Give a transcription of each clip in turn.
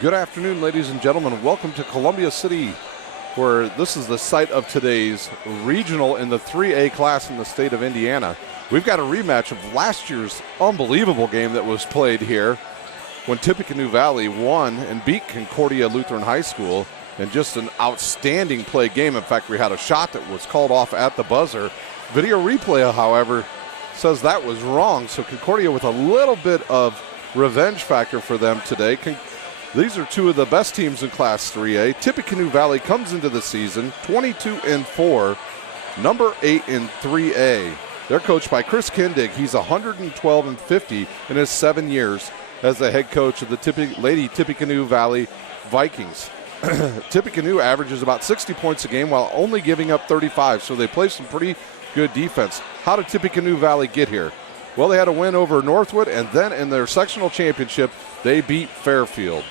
Good afternoon, ladies and gentlemen. Welcome to Columbia City, where this is the site of today's regional in the 3A class in the state of Indiana. We've got a rematch of last year's unbelievable game that was played here when Tippecanoe Valley won and beat Concordia Lutheran High School in just an outstanding play game. In fact, we had a shot that was called off at the buzzer. Video replay, however, says that was wrong. So Concordia with a little bit of revenge factor for them today. These are two of the best teams in Class 3A. Tippecanoe Valley comes into the season 22-4, number 8 in 3A. They're coached by Chris Kindig. He's 112-50 in his 7 years as the head coach of the Lady Tippecanoe Valley Vikings. Tippecanoe averages about 60 points a game while only giving up 35, so they play some pretty good defense. How did Tippecanoe Valley get here? Well, they had a win over Northwood, and then in their sectional championship, they beat Fairfield.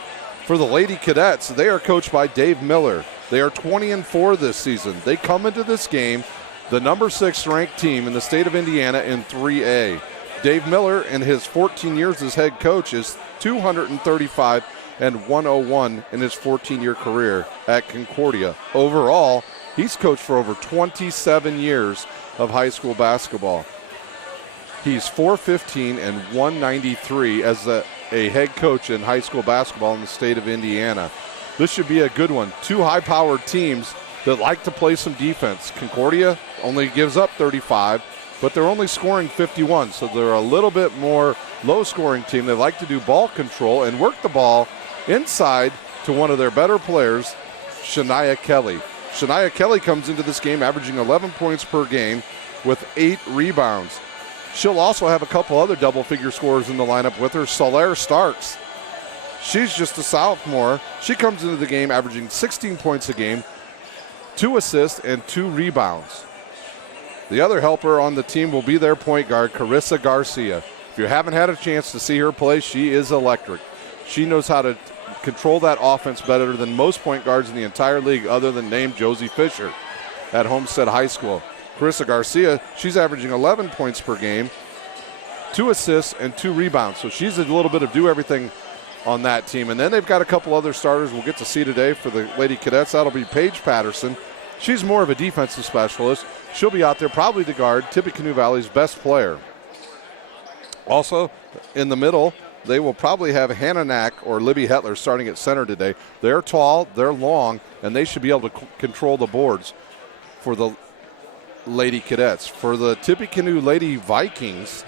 For the Lady Cadets, they are coached by Dave Miller. They are 20-4 this season. They come into this game the number 6 ranked team in the state of Indiana in 3A. Dave Miller, in his 14 years as head coach, is 235-101 in his 14-year career at Concordia. Overall, he's coached for over 27 years of high school basketball. He's 415-193 as a head coach in high school basketball in the state of Indiana. This should be a good one. Two high-powered teams that like to play some defense. Concordia only gives up 35, but they're only scoring 51, so they're a little bit more low-scoring team. They like to do ball control and work the ball inside to one of their better players, Shania Kelly. Shania Kelly comes into this game averaging 11 points per game with 8 rebounds. She'll also have a couple other double-figure scorers in the lineup with her. Solaire Starks. She's just a sophomore. She comes into the game averaging 16 points a game, 2 assists, and 2 rebounds. The other helper on the team will be their point guard, Carissa Garcia. If you haven't had a chance to see her play, she is electric. She knows how to control that offense better than most point guards in the entire league other than named Josie Fisher at Homestead High School. Carissa Garcia, she's averaging 11 points per game, 2 assists, and 2 rebounds. So she's a little bit of do-everything on that team. And then they've got a couple other starters we'll get to see today for the Lady Cadets. That'll be Paige Patterson. She's more of a defensive specialist. She'll be out there probably to guard Tippecanoe Valley's best player. Also, in the middle, they will probably have Hannah Knack or Libby Hetler starting at center today. They're tall, they're long, and they should be able to control the boards for the Lady Cadets. For the Tippecanoe Lady Vikings,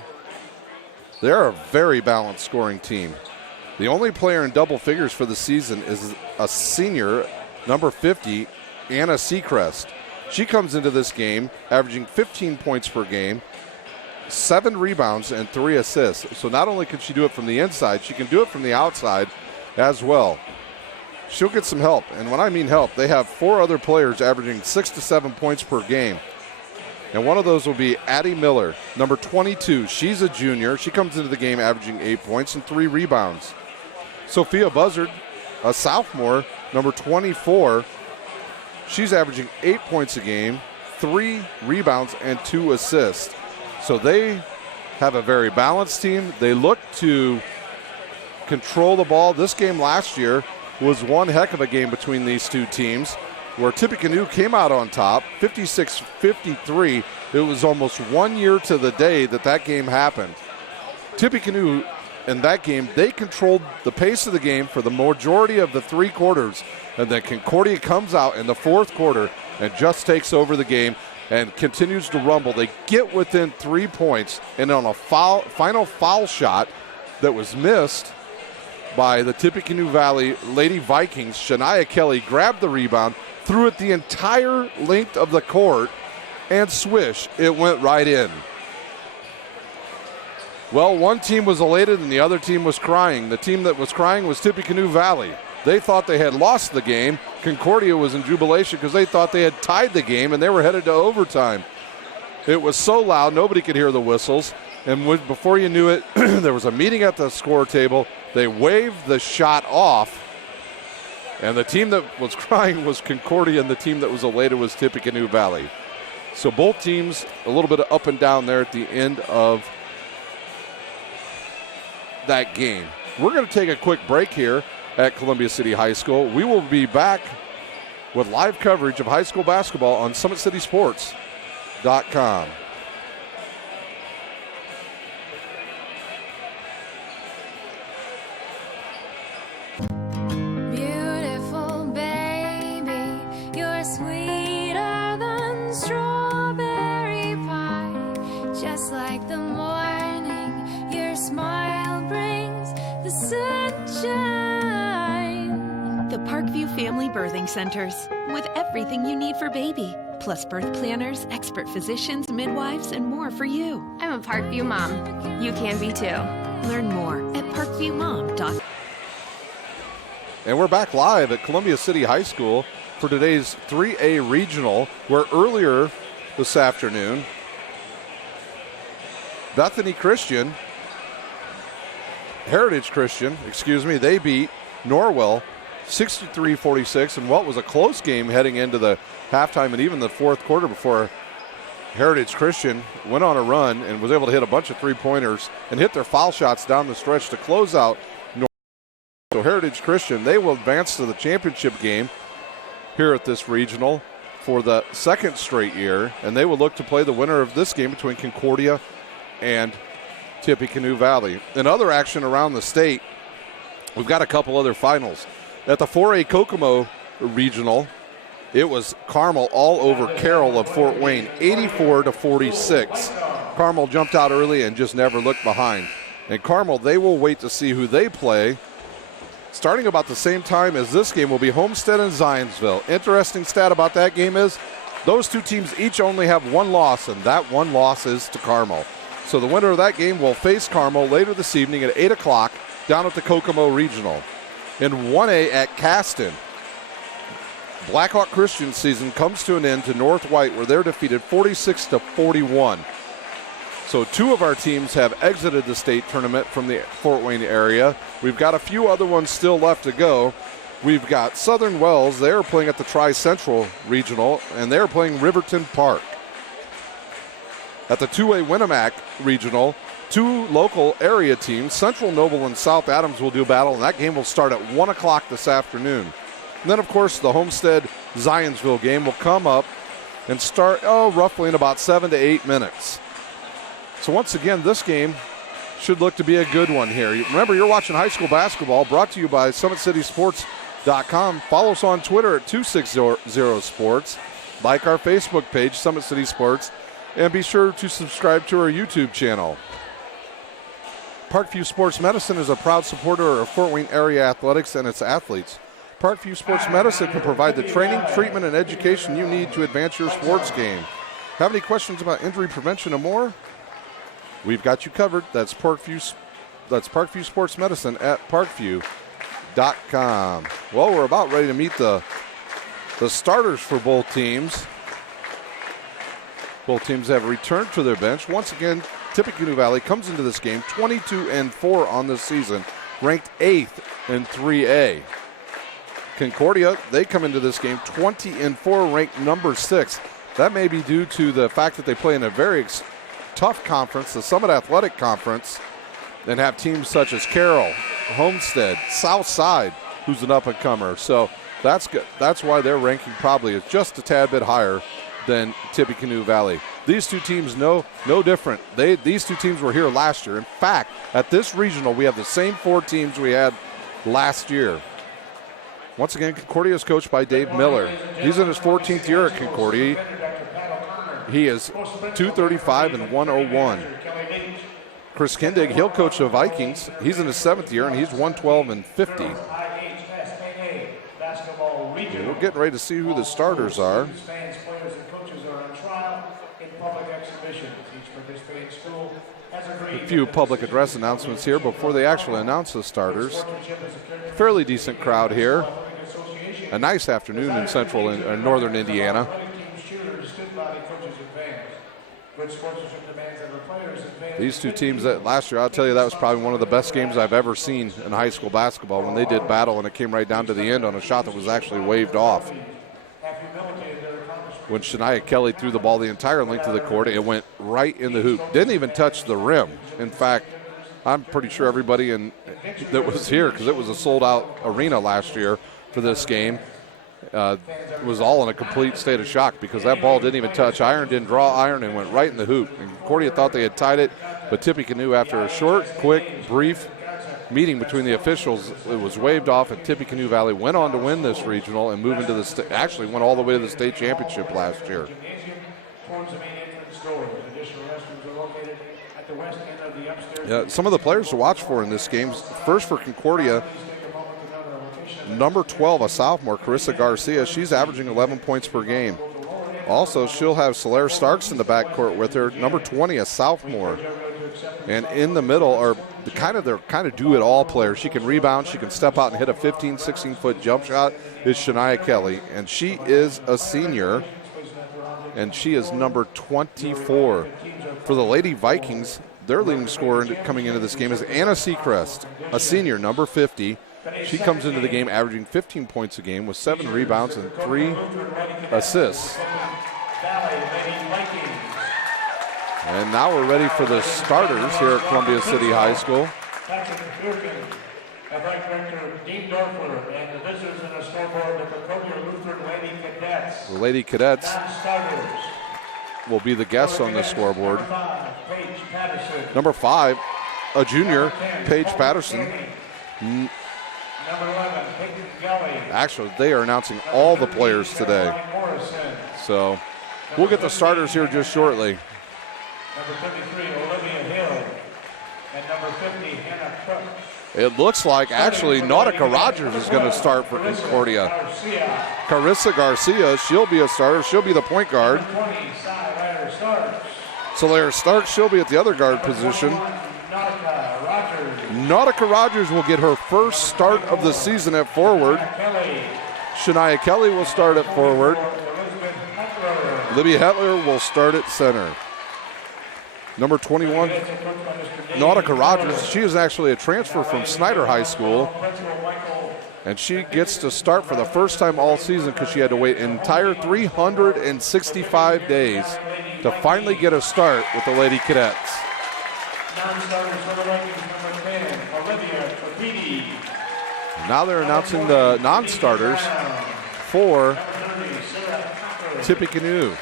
they're a very balanced scoring team. The only player in double figures for the season is a senior, number 50, Anna Seacrest. She comes into this game averaging 15 points per game, 7 rebounds, and 3 assists. So not only can she do it from the inside, she can do it from the outside as well. She'll get some help. And when I mean help, they have 4 other players averaging 6 to 7 points per game. And one of those will be Addie Miller, number 22. She's a junior. She comes into the game averaging 8 points and 3 rebounds. Sophia Buzzard, a sophomore, number 24. She's averaging 8 points a game, 3 rebounds, and 2 assists. So they have a very balanced team. They look to control the ball. This game last year was one heck of a game between these two teams, where Tippecanoe came out on top, 56-53. It was almost 1 year to the day that game happened. Tippecanoe, in that game, they controlled the pace of the game for the majority of the 3 quarters, and then Concordia comes out in the 4th quarter and just takes over the game and continues to rumble. They get within 3 points, and on a final foul shot that was missed by the Tippecanoe Valley Lady Vikings, Shania Kelly grabbed the rebound, threw it the entire length of the court, and swish, it went right in. Well, one team was elated and the other team was crying. The team that was crying was Tippecanoe Valley. They thought they had lost the game. Concordia was in jubilation because they thought they had tied the game and they were headed to overtime. It was so loud, nobody could hear the whistles. And before you knew it, there was a meeting at the score table. They waved the shot off. And the team that was crying was Concordia, and the team that was elated was Tippecanoe Valley. So both teams a little bit of up and down there at the end of that game. We're going to take a quick break here. at Columbia City High School. We will be back with live coverage of high school basketball on SummitCitySports.com. Beautiful baby, you're sweeter than strawberry pie. Just like the morning, your smile brings the sunshine. The Parkview Family Birthing Centers, with everything you need for baby, plus birth planners, expert physicians, midwives, and more for you. I'm a Parkview mom. You can be too. Learn more at parkviewmom.com. And we're back live at Columbia City High School for today's 3A Regional, where earlier this afternoon, Heritage Christian, they beat Norwell 63-46 in what was a close game heading into the halftime and even the fourth quarter before Heritage Christian went on a run and was able to hit a bunch of three-pointers and hit their foul shots down the stretch to close out. So Heritage Christian, they will advance to the championship game here at this regional for the second straight year, and they will look to play the winner of this game between Concordia and Tippecanoe Valley. In other action around the state, we've got a couple other finals. At the 4A Kokomo Regional, it was Carmel all over Carroll of Fort Wayne, 84-46. Carmel jumped out early and just never looked behind. And Carmel, they will wait to see who they play. Starting about the same time as this game will be Homestead and Zionsville. Interesting stat about that game is those two teams each only have one loss, and that one loss is to Carmel. So the winner of that game will face Carmel later this evening at 8 o'clock down at the Kokomo Regional. In 1A at Caston, Blackhawk Christian season comes to an end to North White, where they're defeated 46-41. So two of our teams have exited the state tournament from the Fort Wayne area. We've got a few other ones still left to go. We've got Southern Wells. They're playing at the Tri-Central Regional, and they're playing Riverton Park. At the 2A Winnemac Regional, two local area teams, Central Noble and South Adams, will do battle, and that game will start at 1 o'clock this afternoon. And then, of course, the Homestead-Zionsville game will come up and start roughly in about 7 to 8 minutes. So once again, this game should look to be a good one here. Remember, you're watching high school basketball brought to you by SummitCitySports.com. Follow us on Twitter at 260sports. Like our Facebook page, Summit City Sports. And be sure to subscribe to our YouTube channel. Parkview Sports Medicine is a proud supporter of Fort Wayne area athletics and its athletes. Parkview Sports Medicine can provide the training, treatment, and education you need to advance your sports game. Have any questions about injury prevention and more? We've got you covered. That's Parkview Sports Medicine at parkview.com. Well, we're about ready to meet the starters for both teams. Both teams have returned to their bench. Once again, Tippecanoe Valley comes into this game 22-4 on this season, ranked 8th in 3A. Concordia, they come into this game 20-4, ranked number 6. That may be due to the fact that they play in a very tough conference, the Summit Athletic Conference, and have teams such as Carroll, Homestead, Southside, who's an up-and-comer. So that's good. That's why their ranking probably is just a tad bit higher than Tippecanoe Valley. These two teams no different. These two teams were here last year. In fact, at this regional, we have the same 4 teams we had last year. Once again, Concordia is coached by Dave Miller. He's in his 14th year at Concordia. He is 235 and 101. Chris Kindig, he'll coach the Vikings. He's in his 7th year, and he's 112 and 50. We're getting ready to see who the starters are. A few public address announcements here before they actually announce the starters. Fairly decent crowd here. A nice afternoon in central and northern Indiana. These two teams that last year, I'll tell you, that was probably one of the best games I've ever seen in high school basketball when they did battle and it came right down to the end on a shot that was actually waved off. When Shania Kelly threw the ball the entire length of the court, it went right in the hoop. Didn't even touch the rim. In fact, I'm pretty sure everybody that was here, because it was a sold-out arena last year for this game, was all in a complete state of shock because that ball didn't even touch iron, didn't draw iron, and went right in the hoop. And Concordia thought they had tied it, but Tippecanoe, after a short, quick, brief meeting between the officials, it was waved off, and Tippecanoe Valley went on to win this regional and move into the actually went all the way to the state championship last year. Yeah, some of the players to watch for in this game. First for Concordia, number 12, a sophomore, Carissa Garcia. She's averaging 11 points per game. Also, she'll have Solaire Starks in the backcourt with her, number 20, a sophomore. And in the middle are they're kind of do-it-all players. She can rebound, she can step out and hit a 15, 16-foot jump shot, is Shania Kelly. And she is a senior, and she is number 24. For the Lady Vikings, their leading scorer coming into this game is Anna Seacrest, a senior, number 50. She comes into the game averaging 15 points a game with 7 rebounds and 3 assists. And now we're ready for the starters here at Columbia City High School. Athletic Director Dean Dorfler, and the visitors in the scoreboard, the Concordia Lutheran Lady Cadets. The Lady Cadets will be the guests on the scoreboard. Number 5, a junior, Paige Patterson. Number 11, Peyton Gelly. Actually, they are announcing all the players today. So we'll get the starters here just shortly. Number 33, Olivia Hill. And number 50, Hannah Cook. It looks like actually Nautica Rogers is going to start for Concordia. Carissa Garcia, she'll be a starter. She'll be the point guard. Solaire Starks, she'll be at the other guard position. Nautica Rogers will get her first start of the season at forward. Shania Kelly will start at forward. Libby Hetler will start at center. Number 21, Nautica Rogers, she is actually a transfer from Snyder High School, and she gets to start for the first time all season because she had to wait an entire 365 days to finally get a start with the Lady Cadets. Now they're announcing the non-starters for Tippecanoe.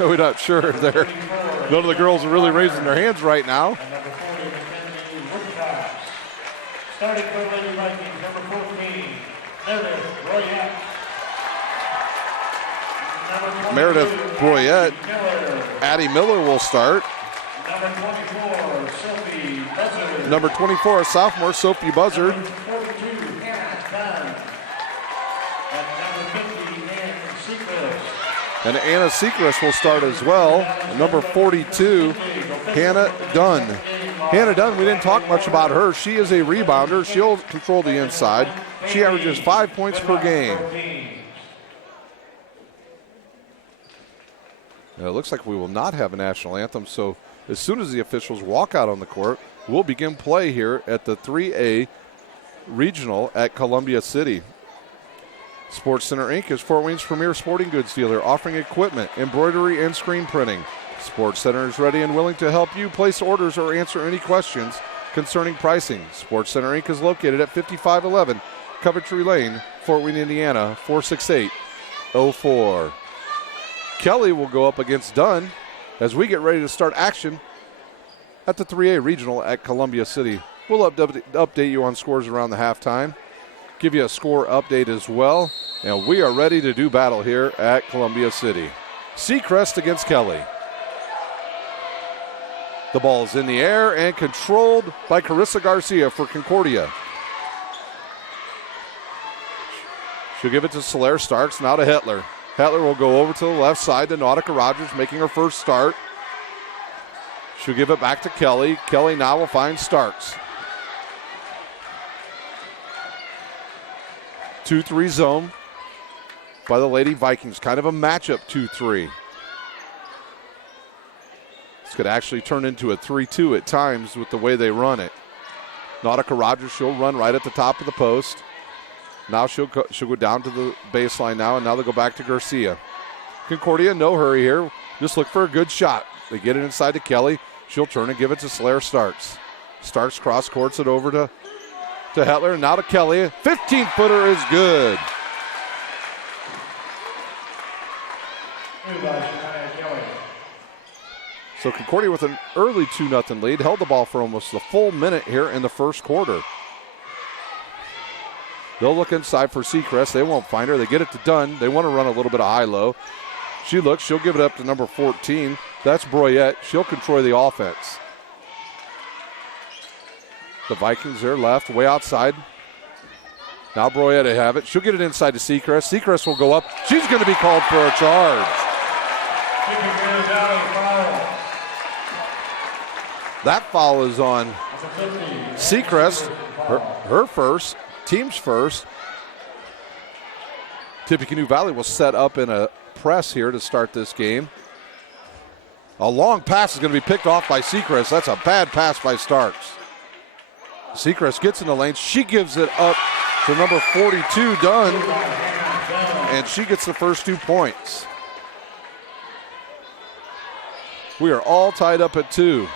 We're not sure if none of the girls are really raising their hands right now. Starting for the Lady Vikings, number 14, Meredith Broyette. Addie Miller will start. Number 24, Sophie Buzzard. Number 24, a sophomore, Sophie Buzzard. Number 42, Hannah Dunn. And number 50, Ann Seacrest. And Anna Seacrest will start as well. Number 42, Hannah Dunn. Hannah Dunn, we didn't talk much about her. She is a rebounder. She'll control the inside. She averages 5 points per game. Now, it looks like we will not have a national anthem, so as soon as the officials walk out on the court, we'll begin play here at the 3A Regional at Columbia City. Sports Center Inc. is Fort Wayne's premier sporting goods dealer, offering equipment, embroidery, and screen printing. Sports Center is ready and willing to help you place orders or answer any questions concerning pricing. Sports Center Inc. is located at 5511 Coventry Lane, Fort Wayne, Indiana, 46804. Kelly will go up against Dunn as we get ready to start action at the 3A Regional at Columbia City. We'll update you on scores around the halftime, give you a score update as well, and we are ready to do battle here at Columbia City. Seacrest against Kelly. The ball is in the air and controlled by Carissa Garcia for Concordia. She'll give it to Solaire Starks, now to Hetler. Hetler will go over to the left side to Nautica Rogers, making her first start. She'll give it back to Kelly. Kelly now will find Starks. 2-3 zone by the Lady Vikings. Kind of a matchup 2-3. This could actually turn into a 3-2 at times with the way they run it. Nautica Rogers, she'll run right at the top of the post. Now she'll go down to the baseline now, and now they'll go back to Garcia. Concordia, no hurry here. Just look for a good shot. They get it inside to Kelly. She'll turn and give it to Slayer Starks. Starks cross courts it over to Hetler, and now to Kelly. 15-footer is good. So Concordia with an early 2-0 lead, held the ball for almost the full minute here in the first quarter. They'll look inside for Seacrest. They won't find her. They get it to Dunn. They want to run a little bit of high-low. She looks. She'll give it up to number 14. That's Broyette. She'll control the offense. The Vikings are left, way outside. Now Broyette to have it. She'll get it inside to Seacrest. Seacrest will go up. She's going to be called for a charge. That foul is on Seacrest, her first, team's first. Tippecanoe Valley will set up in a press here to start this game. A long pass is going to be picked off by Seacrest. That's a bad pass by Starks. Seacrest gets in the lane. She gives it up to number 42, Dunn, and she gets the first 2 points. We are all tied up at 2.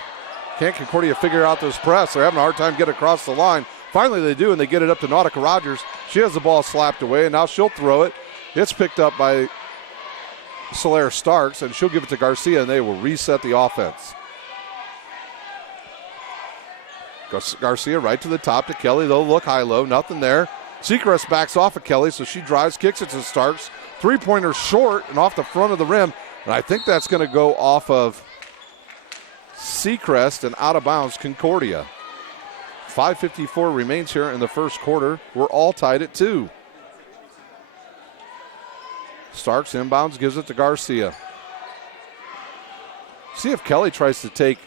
Can't Concordia figure out this press? They're having a hard time getting across the line. Finally they do, and they get it up to Nautica Rogers. She has the ball slapped away, and now she'll throw it. It's picked up by Solaire Starks, and she'll give it to Garcia, and they will reset the offense. Garcia right to the top to Kelly. They'll look high-low, nothing there. Seacrest backs off of Kelly, so she drives, kicks it to Starks. Three-pointer short and off the front of the rim, and I think that's going to go off of Seacrest and out of bounds Concordia. 5:54 remains here in the first quarter. We're all tied at 2. Starks inbounds, gives it to Garcia. See if Kelly tries to take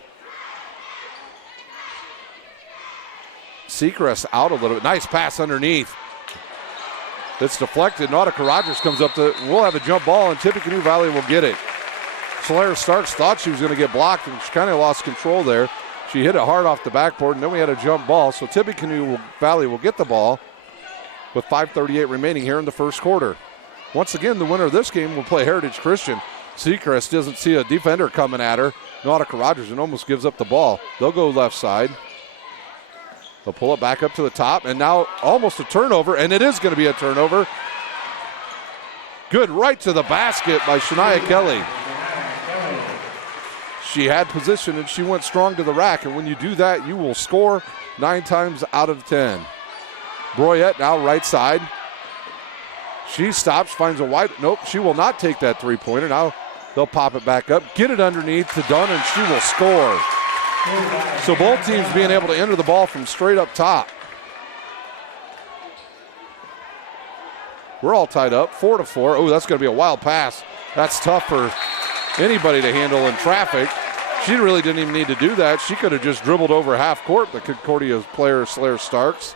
Seacrest out a little bit. Nice pass underneath. It's deflected. Nautica Rogers comes up to, we'll have a jump ball, and Tippecanoe Valley will get it. Solaire Starks thought she was going to get blocked, and she kind of lost control there. She hit it hard off the backboard, and then we had a jump ball. So Tippecanoe Valley will get the ball with 5:38 remaining here in the first quarter. Once again, the winner of this game will play Heritage Christian. Seacrest doesn't see a defender coming at her. Nautica Rogers and almost gives up the ball. They'll go left side. They'll pull it back up to the top, and now almost a turnover, and it is going to be a turnover. Good right to the basket by Shania Kelly. She had position, and she went strong to the rack, and when you do that, you will score 9 times out of 10. Broyette now right side. She stops, finds a wide, nope, she will not take that three-pointer. Now they'll pop it back up, get it underneath to Dunn, and she will score. So both teams being able to enter the ball from straight up top. We're all tied up, 4-4. Oh, that's going to be a wild pass. That's tough for anybody to handle in traffic. She really didn't even need to do that. She could have just dribbled over half court, the Concordia player, Solaire Starks.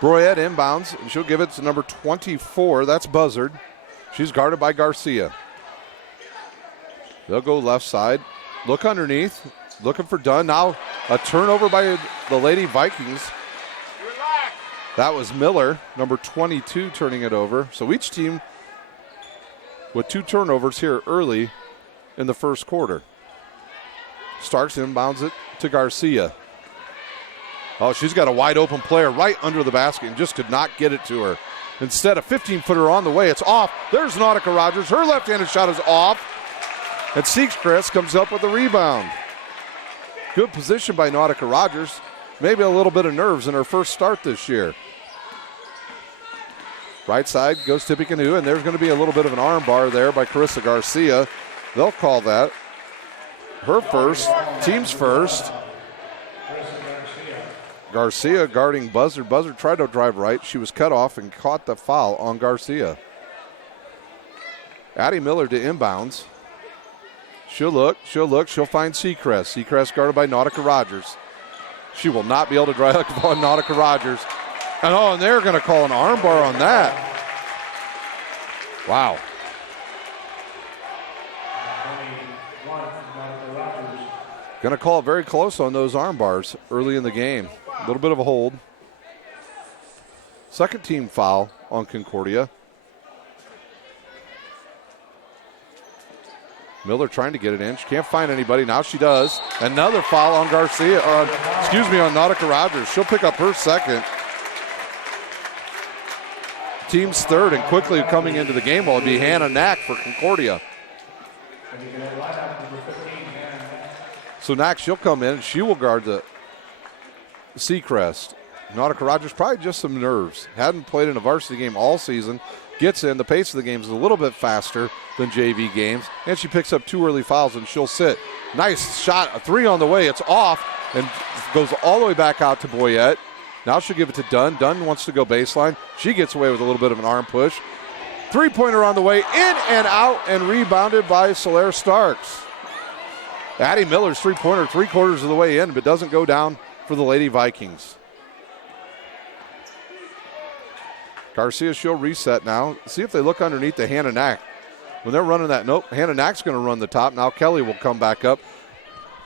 Broyette inbounds, and she'll give it to number 24. That's Buzzard. She's guarded by Garcia. They'll go left side. Look underneath. Looking for Dunn. Now a turnover by the Lady Vikings. That was Miller, number 22, turning it over. So each team with 2 turnovers here early in the first quarter. Starks inbounds it to Garcia. Oh, she's got a wide open player right under the basket and just could not get it to her. Instead, a 15-footer on the way. It's off. There's Nautica Rogers. Her left-handed shot is off. And Seacrest comes up with the rebound. Good position by Nautica Rogers. Maybe a little bit of nerves in her first start this year. Right side goes Tippecanoe, and there's going to be a little bit of an arm bar there by Carissa Garcia. They'll call that her first, team's first. Garcia guarding Buzzard. Buzzard tried to drive right. She was cut off and caught the foul on Garcia. Addie Miller to inbounds. She'll look, she'll find Seacrest. Seacrest guarded by Nautica Rogers. She will not be able to drive on Nautica Rogers. And they're going to call an arm bar on that. Wow. Going to call it very close on those arm bars early in the game. A little bit of a hold. Second team foul on Concordia. Miller trying to get it in. She can't find anybody. Now she does. Another foul on Garcia, on Nautica Rogers. She'll pick up her second. Team's third, and quickly coming into the game will be Hannah Knack for Concordia. So Knack, she'll come in and she will guard the Seacrest. Nautica Rogers, probably just some nerves. Hadn't played in a varsity game all season. Gets in. The pace of the game is a little bit faster than JV games. And she picks up 2 early fouls and she'll sit. Nice shot. A 3 on the way. It's off and goes all the way back out to Boyette. Now she'll give it to Dunn. Dunn wants to go baseline. She gets away with a little bit of an arm push. 3-pointer on the way. In and out and rebounded by Solaire Starks. Addie Miller's 3-pointer 3/4 of the way in, but doesn't go down for the Lady Vikings. Garcia, she'll reset now. See if they look underneath to Hannah Knack. When they're running that, nope, Hannah Knack's going to run the top. Now Kelly will come back up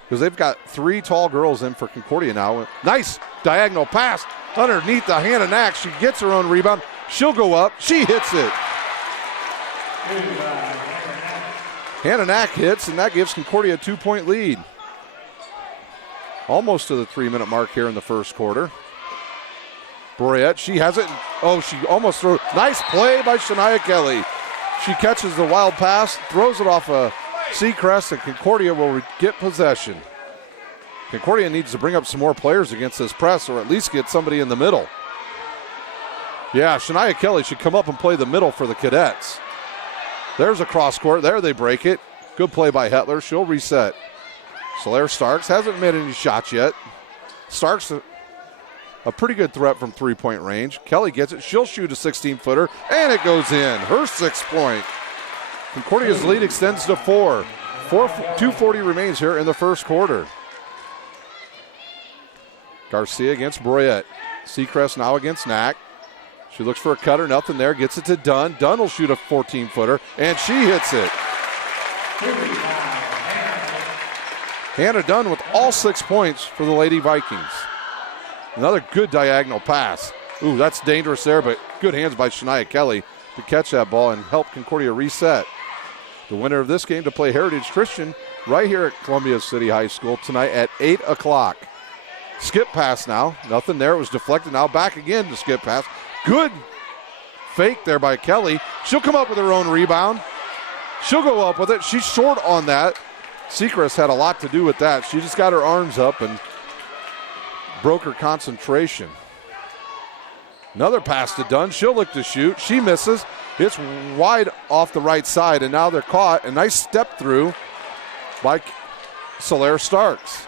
because they've got 3 tall girls in for Concordia now. Nice diagonal pass underneath the Hannah Knack. She gets her own rebound. She'll go up. She hits it. Hannah Knack hits, and that gives Concordia a 2-point lead. Almost to the 3-minute mark here in the first quarter. Boyette, she has it. Oh, she almost threw. Nice play by Shania Kelly. She catches the wild pass, throws it off a Seacrest, and Concordia will get possession. Concordia needs to bring up some more players against this press, or at least get somebody in the middle. Yeah, Shania Kelly should come up and play the middle for the Cadets. There's a cross court. There they break it. Good play by Hetler. She'll reset. Solaire Starks hasn't made any shots yet. Starks a pretty good threat from 3-point range. Kelly gets it. She'll shoot a 16-footer, and it goes in. Her 6-point. Concordia's lead extends to 4. 2:40 remains here in the first quarter. Garcia against Boyette. Seacrest now against Knack. She looks for a cutter. Nothing there. Gets it to Dunn. Dunn will shoot a 14-footer, and she hits it. Hannah Dunn with all 6 points for the Lady Vikings. Another good diagonal pass. Ooh, that's dangerous there, but good hands by Shania Kelly to catch that ball and help Concordia reset. The winner of this game to play Heritage Christian right here at Columbia City High School tonight at 8 o'clock. Skip pass now. Nothing there. It was deflected. Now back again to skip pass. Good fake there by Kelly. She'll come up with her own rebound. She'll go up with it. She's short on that. Seacrest had a lot to do with that. She just got her arms up and broke her concentration. Another pass to Dunn. She'll look to shoot. She misses. It's wide off the right side, and now they're caught. A nice step through by Solaire Starks.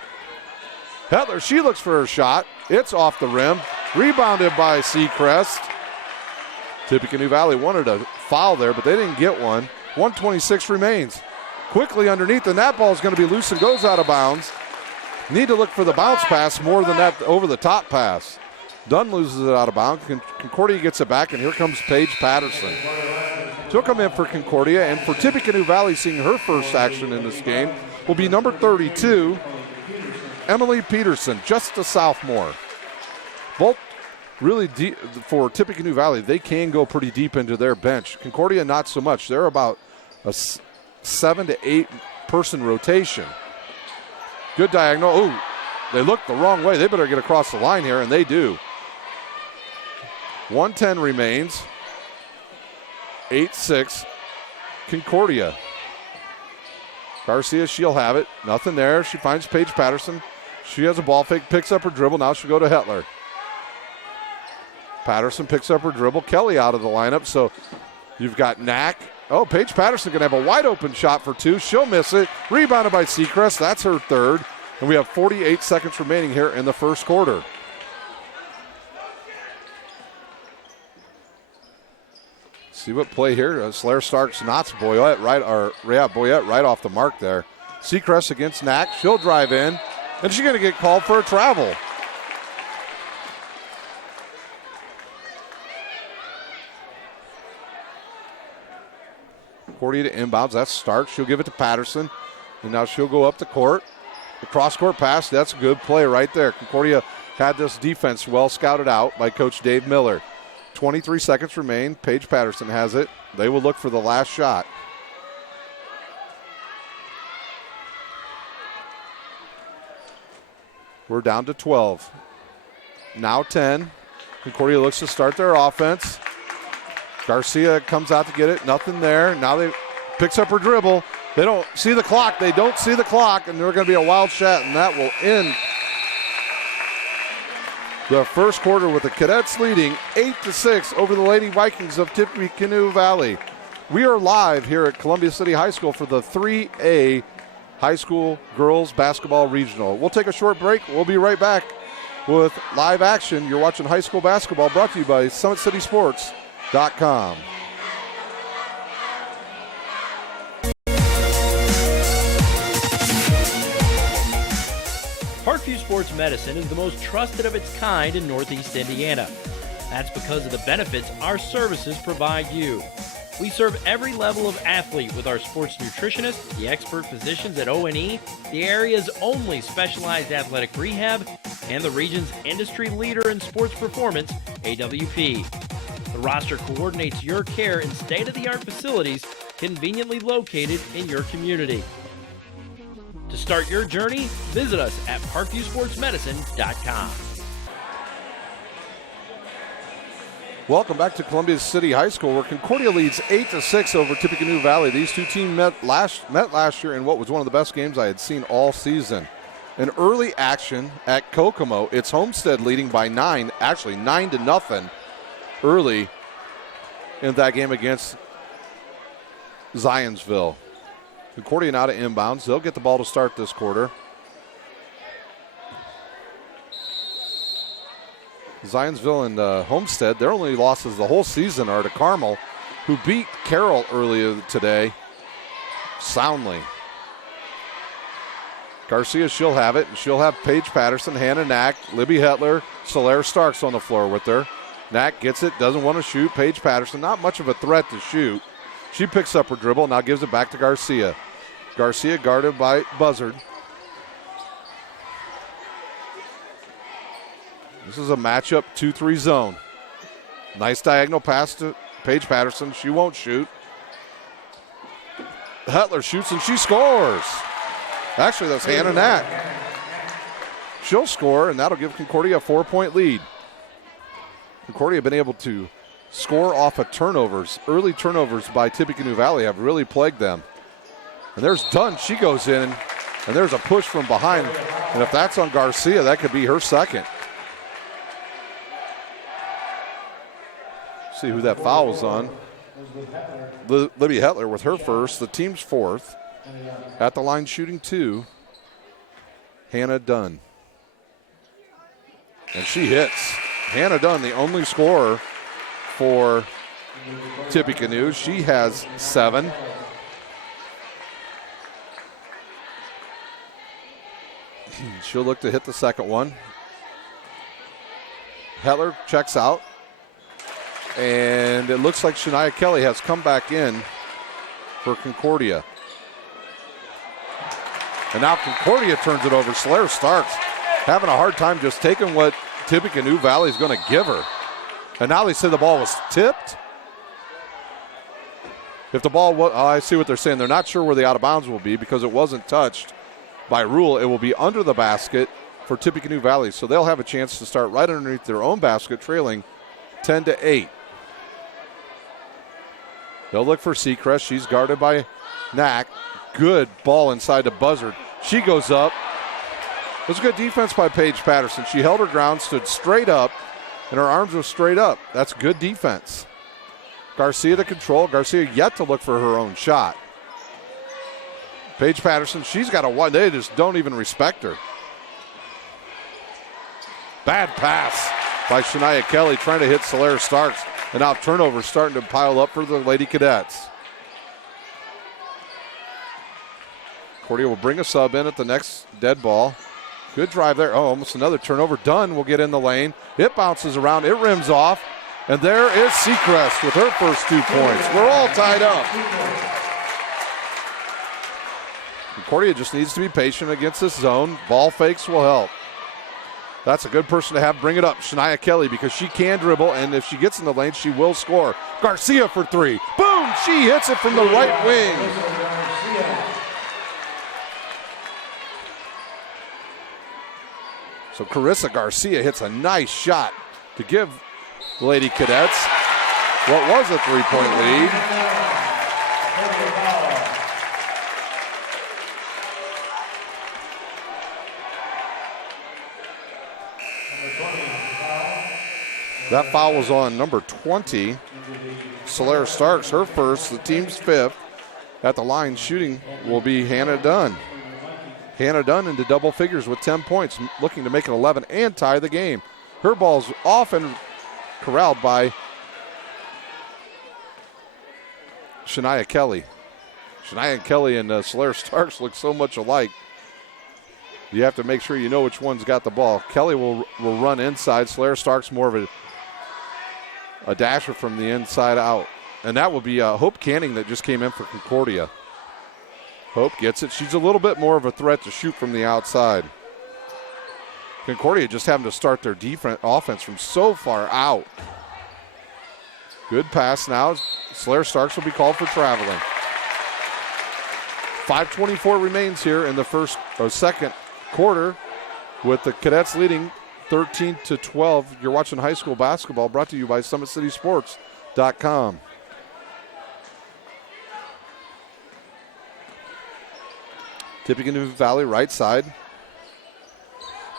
Hetler, she looks for her shot. It's off the rim. Rebounded by Seacrest. Tippecanoe Valley wanted a foul there, but they didn't get one. 1:26 remains. Quickly underneath, and that ball is going to be loose and goes out of bounds. Need to look for the bounce pass more than that over-the-top pass. Dunn loses it out of bounds. Concordia gets it back, and here comes Paige Patterson. She'll come in for Concordia, and for Tippecanoe Valley, seeing her first action in this game, will be number 32, Emily Peterson, just a sophomore. Both really deep for Tippecanoe Valley. They can go pretty deep into their bench. Concordia, not so much. They're about a 7 to 8 person rotation. Good diagonal. Oh, they look the wrong way. They better get across the line here, and they do. 1:10 remains. 8-6 Concordia. Garcia, she'll have it. Nothing there. She finds Paige Patterson. She has a ball fake, picks up her dribble. Now she'll go to Hetler. Patterson picks up her dribble. Kelly out of the lineup. So you've got Knack. Oh, Paige Patterson going to have a wide open shot for 2. She'll miss it. Rebounded by Seacrest. That's her third. And we have 48 seconds remaining here in the first quarter. See what play here. Solaire Starks knocks Boyette right off the mark there. Seacrest against Knack. She'll drive in. And she's going to get called for a travel. Concordia to inbounds. That's Starks. She'll give it to Patterson. And now she'll go up the court. The cross-court pass. That's a good play right there. Concordia had this defense well scouted out by Coach Dave Miller. 23 seconds remain. Paige Patterson has it. They will look for the last shot. We're down to 12. Now 10. Concordia looks to start their offense. Garcia comes out to get it. Nothing there. Now they picks up her dribble. They don't see the clock. They don't see the clock, and they're going to be a wild shot, and that will end the first quarter with the Cadets leading 8-6 over the Lady Vikings of Tippecanoe Valley. We are live here at Columbia City High School for the 3A High School Girls Basketball Regional. We'll take a short break. We'll be right back with live action. You're watching high school basketball brought to you by SummitCitySports.com. Parkview Sports Medicine is the most trusted of its kind in Northeast Indiana. That's because of the benefits our services provide you. We serve every level of athlete with our sports nutritionists, the expert physicians at O&E, the area's only specialized athletic rehab, and the region's industry leader in sports performance, AWP. The roster coordinates your care in state-of-the-art facilities conveniently located in your community. To start your journey, visit us at parkviewsportsmedicine.com. Welcome back to Columbia City High School, where Concordia leads 8-6 over Tippecanoe Valley. These two teams met last year in what was one of the best games I had seen all season. An early action at Kokomo. It's Homestead leading by 9, actually 9-0 early in that game against Zionsville. Concordia now to inbounds. They'll get the ball to start this quarter. Zionsville and Homestead, their only losses the whole season are to Carmel, who beat Carroll earlier today soundly. Garcia, she'll have it, and she'll have Paige Patterson, Hannah Knack, Libby Hetler, Solaire Starks on the floor with her. Knack gets it, doesn't want to shoot. Paige Patterson, not much of a threat to shoot. She picks up her dribble, now gives it back to Garcia. Garcia guarded by Buzzard. This is a matchup 2-3 zone. Nice diagonal pass to Paige Patterson. She won't shoot. Hetler shoots and she scores. Actually, that's Hannah Knack. She'll score, and that'll give Concordia a 4-point lead. Concordia have been able to score off of turnovers. Early turnovers by Tippecanoe Valley have really plagued them. And there's Dunn. She goes in, and there's a push from behind. And if that's on Garcia, that could be her second. See who that foul was on. Libby Hetler with her first, the team's fourth. At the line shooting 2, Hannah Dunn. And she hits. Hannah Dunn, the only scorer for Tippecanoe. She has 7. She'll look to hit the second one. Hetler checks out. And it looks like Shania Kelly has come back in for Concordia. And now Concordia turns it over. Solaire Starks having a hard time just taking what Tippecanoe Valley is going to give her. And now they say the ball was tipped. If the ball was, I see what they're saying. They're not sure where the out of bounds will be because it wasn't touched. By rule, it will be under the basket for Tippecanoe Valley. So they'll have a chance to start right underneath their own basket, trailing 10-8. They'll look for Seacrest. She's guarded by Knack. Good ball inside the Buzzard. She goes up. It was a good defense by Paige Patterson. She held her ground, stood straight up, and her arms were straight up. That's good defense. Garcia to control. Garcia yet to look for her own shot. Paige Patterson, she's got a one. They just don't even respect her. Bad pass by Shania Kelly trying to hit Solaire Starks. And now turnovers starting to pile up for the Lady Cadets. Concordia will bring a sub in at the next dead ball. Good drive there. Oh, almost another turnover. Dunn will get in the lane. It bounces around. It rims off. And there is Seacrest with her first 2 points. We're all tied up. Concordia just needs to be patient against this zone. Ball fakes will help. That's a good person to have bring it up, Shania Kelly, because she can dribble, and if she gets in the lane, she will score. Garcia for 3. Boom! She hits it from the right wing. So Carissa Garcia hits a nice shot to give the Lady Cadets what was a 3-point lead. That foul was on number 20, Solaire Starks, her first, the team's fifth. At the line shooting will be Hannah Dunn. Hannah Dunn into double figures with 10 points, looking to make it 11 and tie the game. Her ball's often corralled by Shania Kelly. Shania Kelly and Solaire Starks look so much alike. You have to make sure you know which one's got the ball. Kelly will run inside. Solaire Starks more of a dasher from the inside out. And that will be Hope Canning that just came in for Concordia. Hope gets it. She's a little bit more of a threat to shoot from the outside. Concordia just having to start their offense from so far out. Good pass now. Solaire Starks will be called for traveling. 5:24 remains here in the second quarter, with the Cadets leading 13-12. You're watching high school basketball, brought to you by SummitCitySports.com. Tippecanoe Valley right side.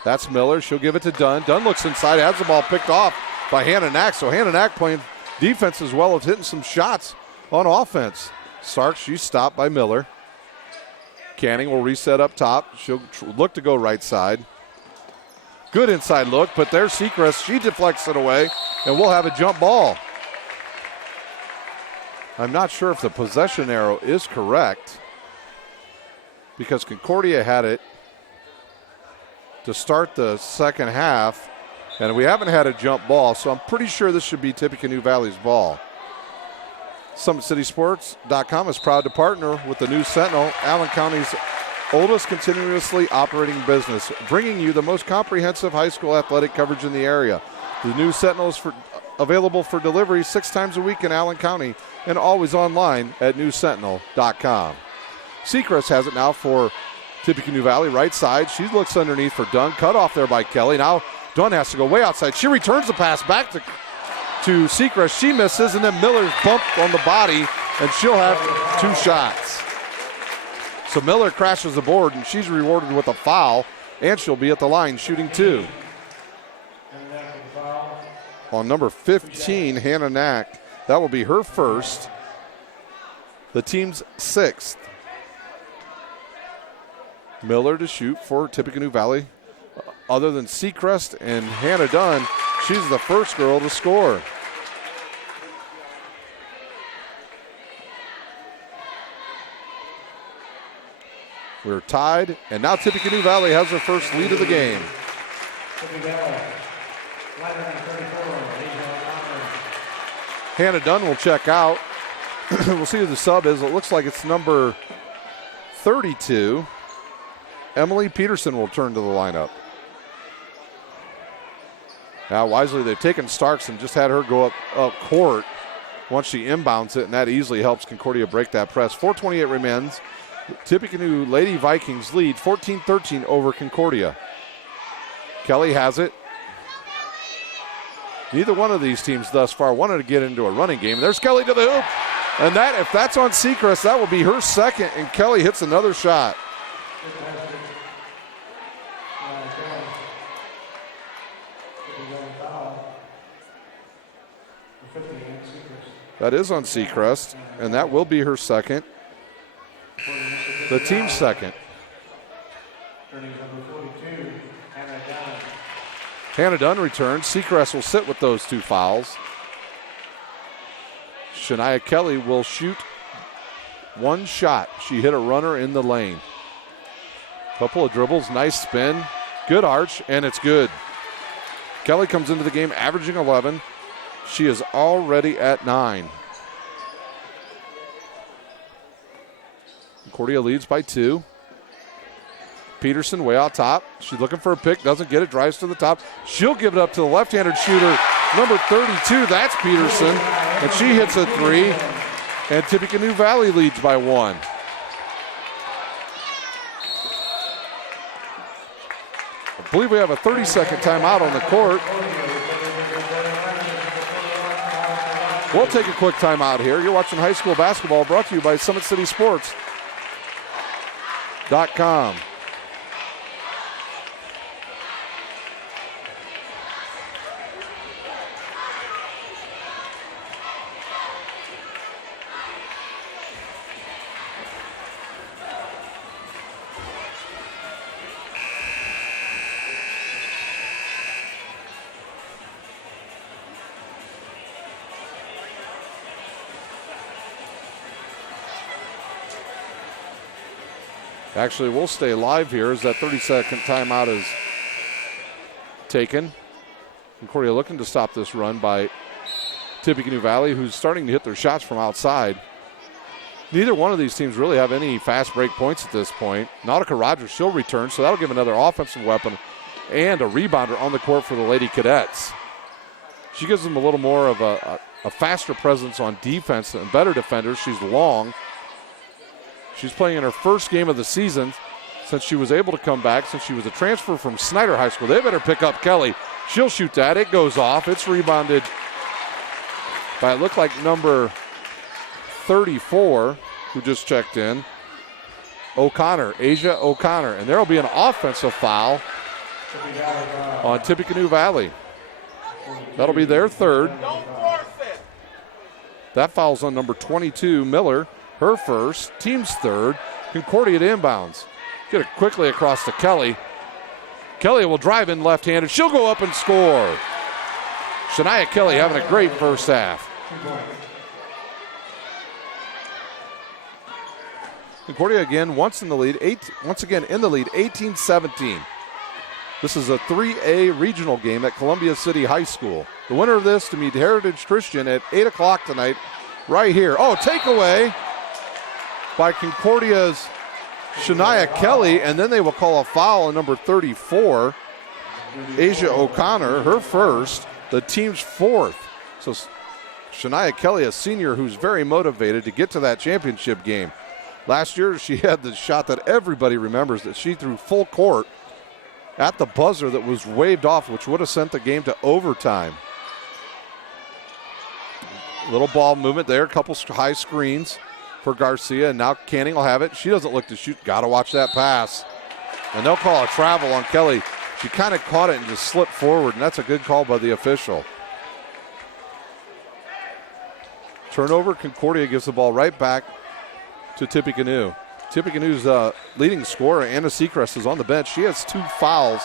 That's Miller. She'll give it to Dunn. Dunn looks inside, has the ball picked off by Hannah Knack. So Hannah Knack playing defense as well as hitting some shots on offense. Starks, she's stopped by Miller. Canning will reset up top. She'll look to go right side. Good inside look, but there's Seacrest. She deflects it away, and we'll have a jump ball. I'm not sure if the possession arrow is correct, because Concordia had it to start the second half, and we haven't had a jump ball, so I'm pretty sure this should be Tippecanoe Valley's ball. SummitCitySports.com is proud to partner with the News Sentinel, Allen County's oldest continuously operating business, bringing you the most comprehensive high school athletic coverage in the area. The News Sentinel is available for delivery 6 times a week in Allen County and always online at newssentinel.com. Seacrest has it now for Tippecanoe Valley, right side. She looks underneath for Dunn. Cut off there by Kelly. Now Dunn has to go way outside. She returns the pass back to Seacrest. She misses, and then Miller's bumped on the body, and she'll have 2 shots. So Miller crashes the board, and she's rewarded with a foul, and she'll be at the line shooting 2. On number 15, Hannah Knack. That will be her first. The team's 6th. Miller to shoot for Tippecanoe Valley. Other than Seacrest and Hannah Dunn, she's the first girl to score. We're tied, and now Tippecanoe Valley has their first lead of the game. Hannah Dunn will check out. We'll see who the sub is. It looks like it's number 32. Emily Peterson will turn to the lineup. Now, wisely, they've taken Starks and just had her go up court once she inbounds it, and that easily helps Concordia break that press. 4:28 remains. Tippecanoe Lady Vikings lead 14-13 over Concordia. Kelly has it. Neither one of these teams thus far wanted to get into a running game. There's Kelly to the hoop. And that, if that's on Seacrest, that will be her second, and Kelly hits another shot. That is on Seacrest, and that will be her second. The team's second. Hannah Dunn returns. Seacrest will sit with those 2 fouls. Shania Kelly will shoot 1 shot. She hit a runner in the lane. Couple of dribbles, nice spin, good arch, and it's good. Kelly comes into the game averaging 11. She is already at 9. Concordia leads by 2. Peterson way out top. She's looking for a pick, doesn't get it, drives to the top. She'll give it up to the left-handed shooter, number 32. That's Peterson, and she hits a 3. And Tippecanoe Valley leads by 1. believe we have a 30-second timeout on the court. We'll take a quick timeout here. You're watching high school basketball brought to you by SummitCitySports.com. Actually, we'll stay live here as that 30-second timeout is taken. Concordia looking to stop this run by Tippecanoe Valley, who's starting to hit their shots from outside. Neither one of these teams really have any fast break points at this point. Nautica Rogers, she'll return, so that'll give another offensive weapon and a rebounder on the court for the Lady Cadets. She gives them a little more of a faster presence on defense and better defenders. She's long. She's playing in her first game of the season since she was able to come back, since she was a transfer from Snyder High School. They better pick up Kelly. She'll shoot that. It goes off. It's rebounded by, it looked like, number 34, who just checked in, O'Connor, Asia O'Connor. And there will be an offensive foul on Tippecanoe Valley. That'll be their third. That foul's on number 22, Miller. Her first, team's third. Concordia to inbounds. Get it quickly across to Kelly. Kelly will drive in left-handed. She'll go up and score. Shania Kelly having a great first half. Concordia again once in the lead, once again in the lead, 18-17. This is a 3A regional game at Columbia City High School. The winner of this to meet Heritage Christian at 8 o'clock tonight right here. Oh, takeaway by Concordia's Shania Kelly, and then they will call a foul on number 34, Asia O'Connor, her first, the team's fourth. So Shania Kelly, a senior who's very motivated to get to that championship game. Last year, she had the shot that everybody remembers that she threw full court at the buzzer that was waved off, which would have sent the game to overtime. Little ball movement there, a couple high screens for Garcia, and now Canning will have it. She doesn't look to shoot. Got to watch that pass. And they'll call a travel on Kelly. She kind of caught it and just slipped forward, and that's a good call by the official. Turnover, Concordia gives the ball right back to Tippecanoe. Tippecanoe's leading scorer, Anna Seacrest, is on the bench. She has 2 fouls,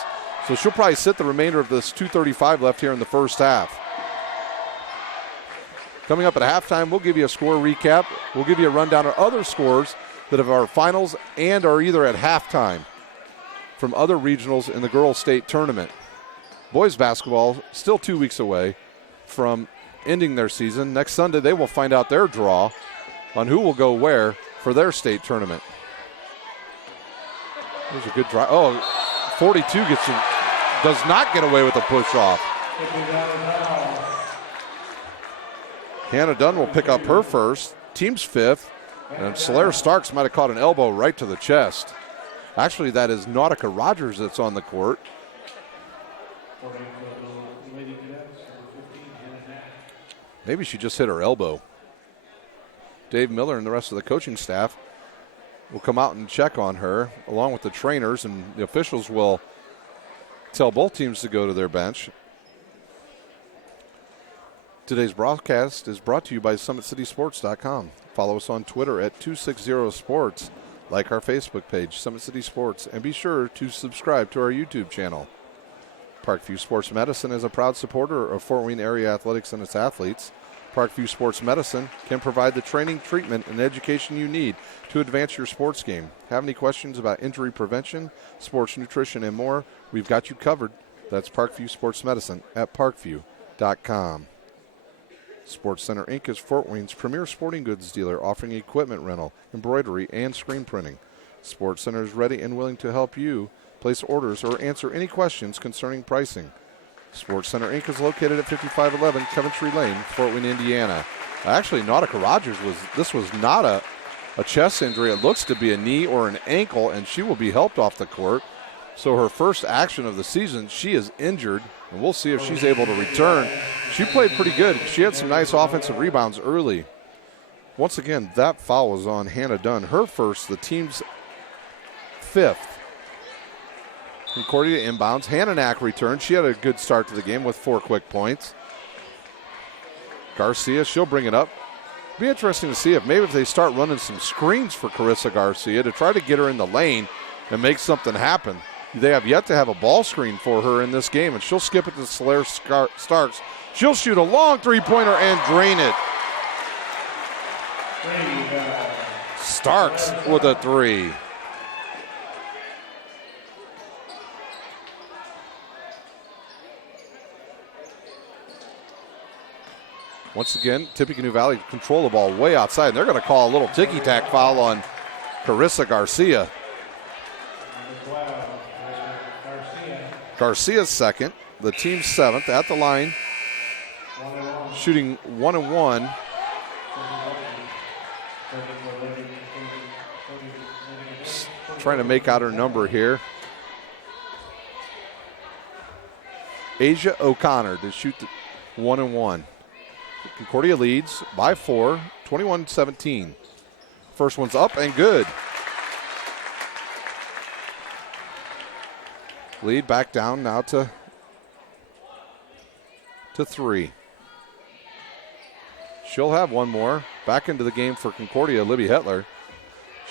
so she'll probably sit the remainder of this 2:35 left here in the first half. Coming up at halftime, we'll give you a score recap. We'll give you a rundown of other scores that have our finals and are either at halftime from other regionals in the girls' state tournament. Boys basketball still 2 weeks away from ending their season. Next Sunday, they will find out their draw on who will go where for their state tournament. There's a good drive. Oh, 42 does not get away with a push-off. Hannah Dunn will pick up her first, team's fifth, and Solaire Starks might have caught an elbow right to the chest. Actually, that is Nautica Rogers that's on the court. Maybe she just hit her elbow. Dave Miller and the rest of the coaching staff will come out and check on her, along with the trainers, and the officials will tell both teams to go to their bench. Today's broadcast is brought to you by SummitCitySports.com. Follow us on Twitter at 260sports. Like our Facebook page, Summit City Sports, and be sure to subscribe to our YouTube channel. Parkview Sports Medicine is a proud supporter of Fort Wayne area athletics and its athletes. Parkview Sports Medicine can provide the training, treatment, and education you need to advance your sports game. Have any questions about injury prevention, sports nutrition, and more? We've got you covered. That's Parkview Sports Medicine at parkview.com. Sports Center Inc. is Fort Wayne's premier sporting goods dealer, offering equipment rental, embroidery, and screen printing. Sports Center is ready and willing to help you place orders or answer any questions concerning pricing. Sports Center Inc. is located at 5511 Coventry Lane, Fort Wayne, Indiana. Actually, Nautica Rogers was not a chest injury. It looks to be a knee or an ankle, and she will be helped off the court. So her first action of the season, she is injured, and we'll see if she's able to return. She played pretty good. She had some nice offensive rebounds early. Once again, that foul was on Hannah Dunn. Her first, the team's 5th. Concordia inbounds. Hannah returns. She had a good start to the game with 4 quick points. Garcia, she'll bring it up. Be interesting to see if they start running some screens for Carissa Garcia to try to get her in the lane and make something happen. They have yet to have a ball screen for her in this game, and she'll skip it to Solaire Starks. She'll shoot a long three-pointer and drain it. Starks with a 3. Once again, Tippecanoe Valley control the ball way outside, and they're going to call a little ticky-tack foul on Carissa Garcia. Garcia's second, the team's 7th at the line, shooting 1 and 1. Trying to make out her number here. Asia O'Connor to shoot 1 and 1. Concordia leads by 4, 21-17. First one's up and good. Lead back down now to 3. She'll have one more. Back into the game for Concordia, Libby Hetler.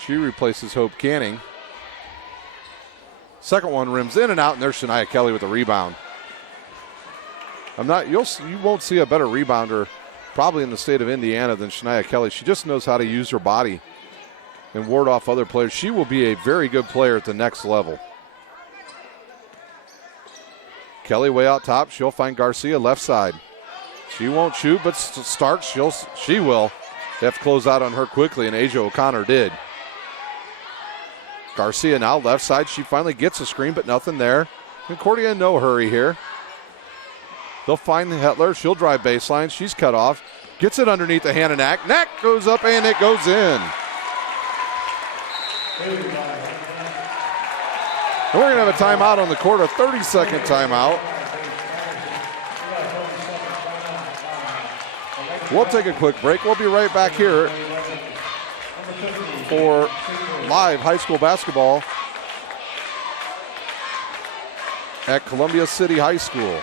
She replaces Hope Canning. Second one rims in and out, and there's Shania Kelly with the rebound. You won't see a better rebounder probably in the state of Indiana than Shania Kelly. She just knows how to use her body and ward off other players. She will be a very good player at the next level. Kelly way out top. She'll find Garcia left side. She won't shoot, but Starks, she will. They have to close out on her quickly, and Asia O'Connor did. Garcia now left side. She finally gets a screen, but nothing there. Concordia in no hurry here. They'll find Hetler. She'll drive baseline. She's cut off. Gets it underneath the hand of Knack. Knack goes up, and it goes in. And we're going to have a timeout on the court, a 30-second timeout. We'll take a quick break. We'll be right back here for live high school basketball at Columbia City High School.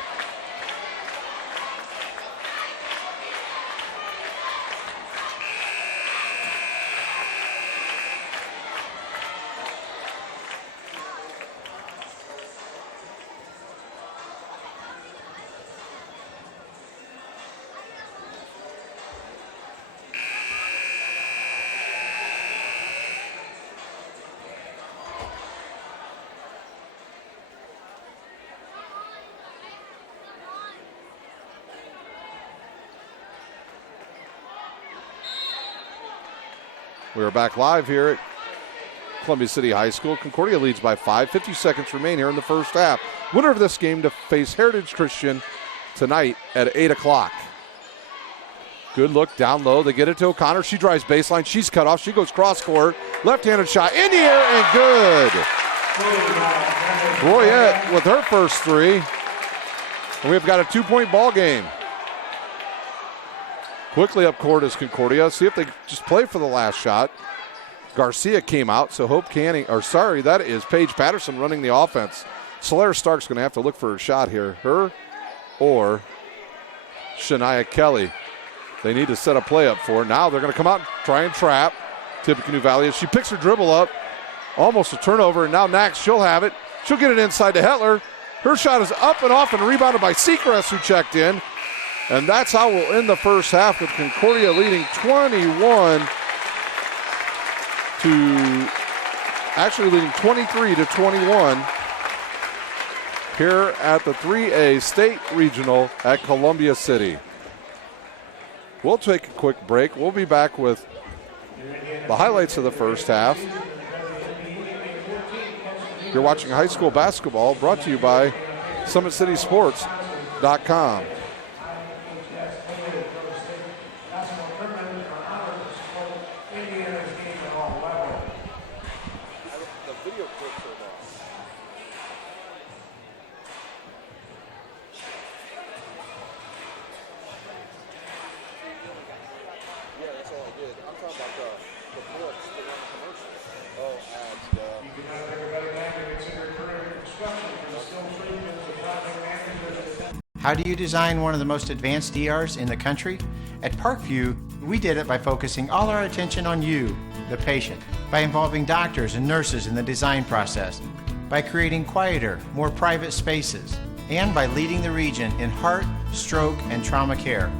We're back live here at Columbia City High School. Concordia leads by 5. 50 seconds remain here in the first half. Winner of this game to face Heritage Christian tonight at 8 o'clock. Good look down low. They get it to O'Connor. She drives baseline. She's cut off. She goes cross court. Left-handed shot in the air and good. Royette with her first 3. And we've got a 2-point ball game. Quickly up court is Concordia. See if they just play for the last shot. Garcia came out, so that is Paige Patterson running the offense. Solaire Stark's going to have to look for a shot here. Her or Shania Kelly. They need to set a play up for her. Now they're going to come out and try and trap Tippecanoe Valley as she picks her dribble up. Almost a turnover, and now Knack, she'll have it. She'll get it inside to Hetler. Her shot is up and off and rebounded by Seacrest, who checked in. And that's how we'll end the first half, with Concordia leading 23-21 here at the 3A State Regional at Columbia City. We'll take a quick break. We'll be back with the highlights of the first half. You're watching high school basketball, brought to you by SummitCitySports.com. How do you design one of the most advanced ERs in the country? At Parkview, we did it by focusing all our attention on you, the patient, by involving doctors and nurses in the design process, by creating quieter, more private spaces, and by leading the region in heart, stroke, and trauma care.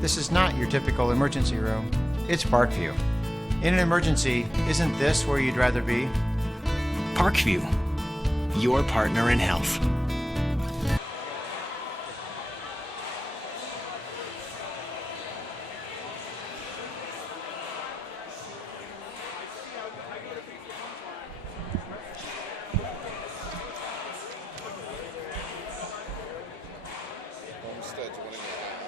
This is not your typical emergency room. It's Parkview. In an emergency, isn't this where you'd rather be? Parkview, your partner in health. Homestead's winning the half.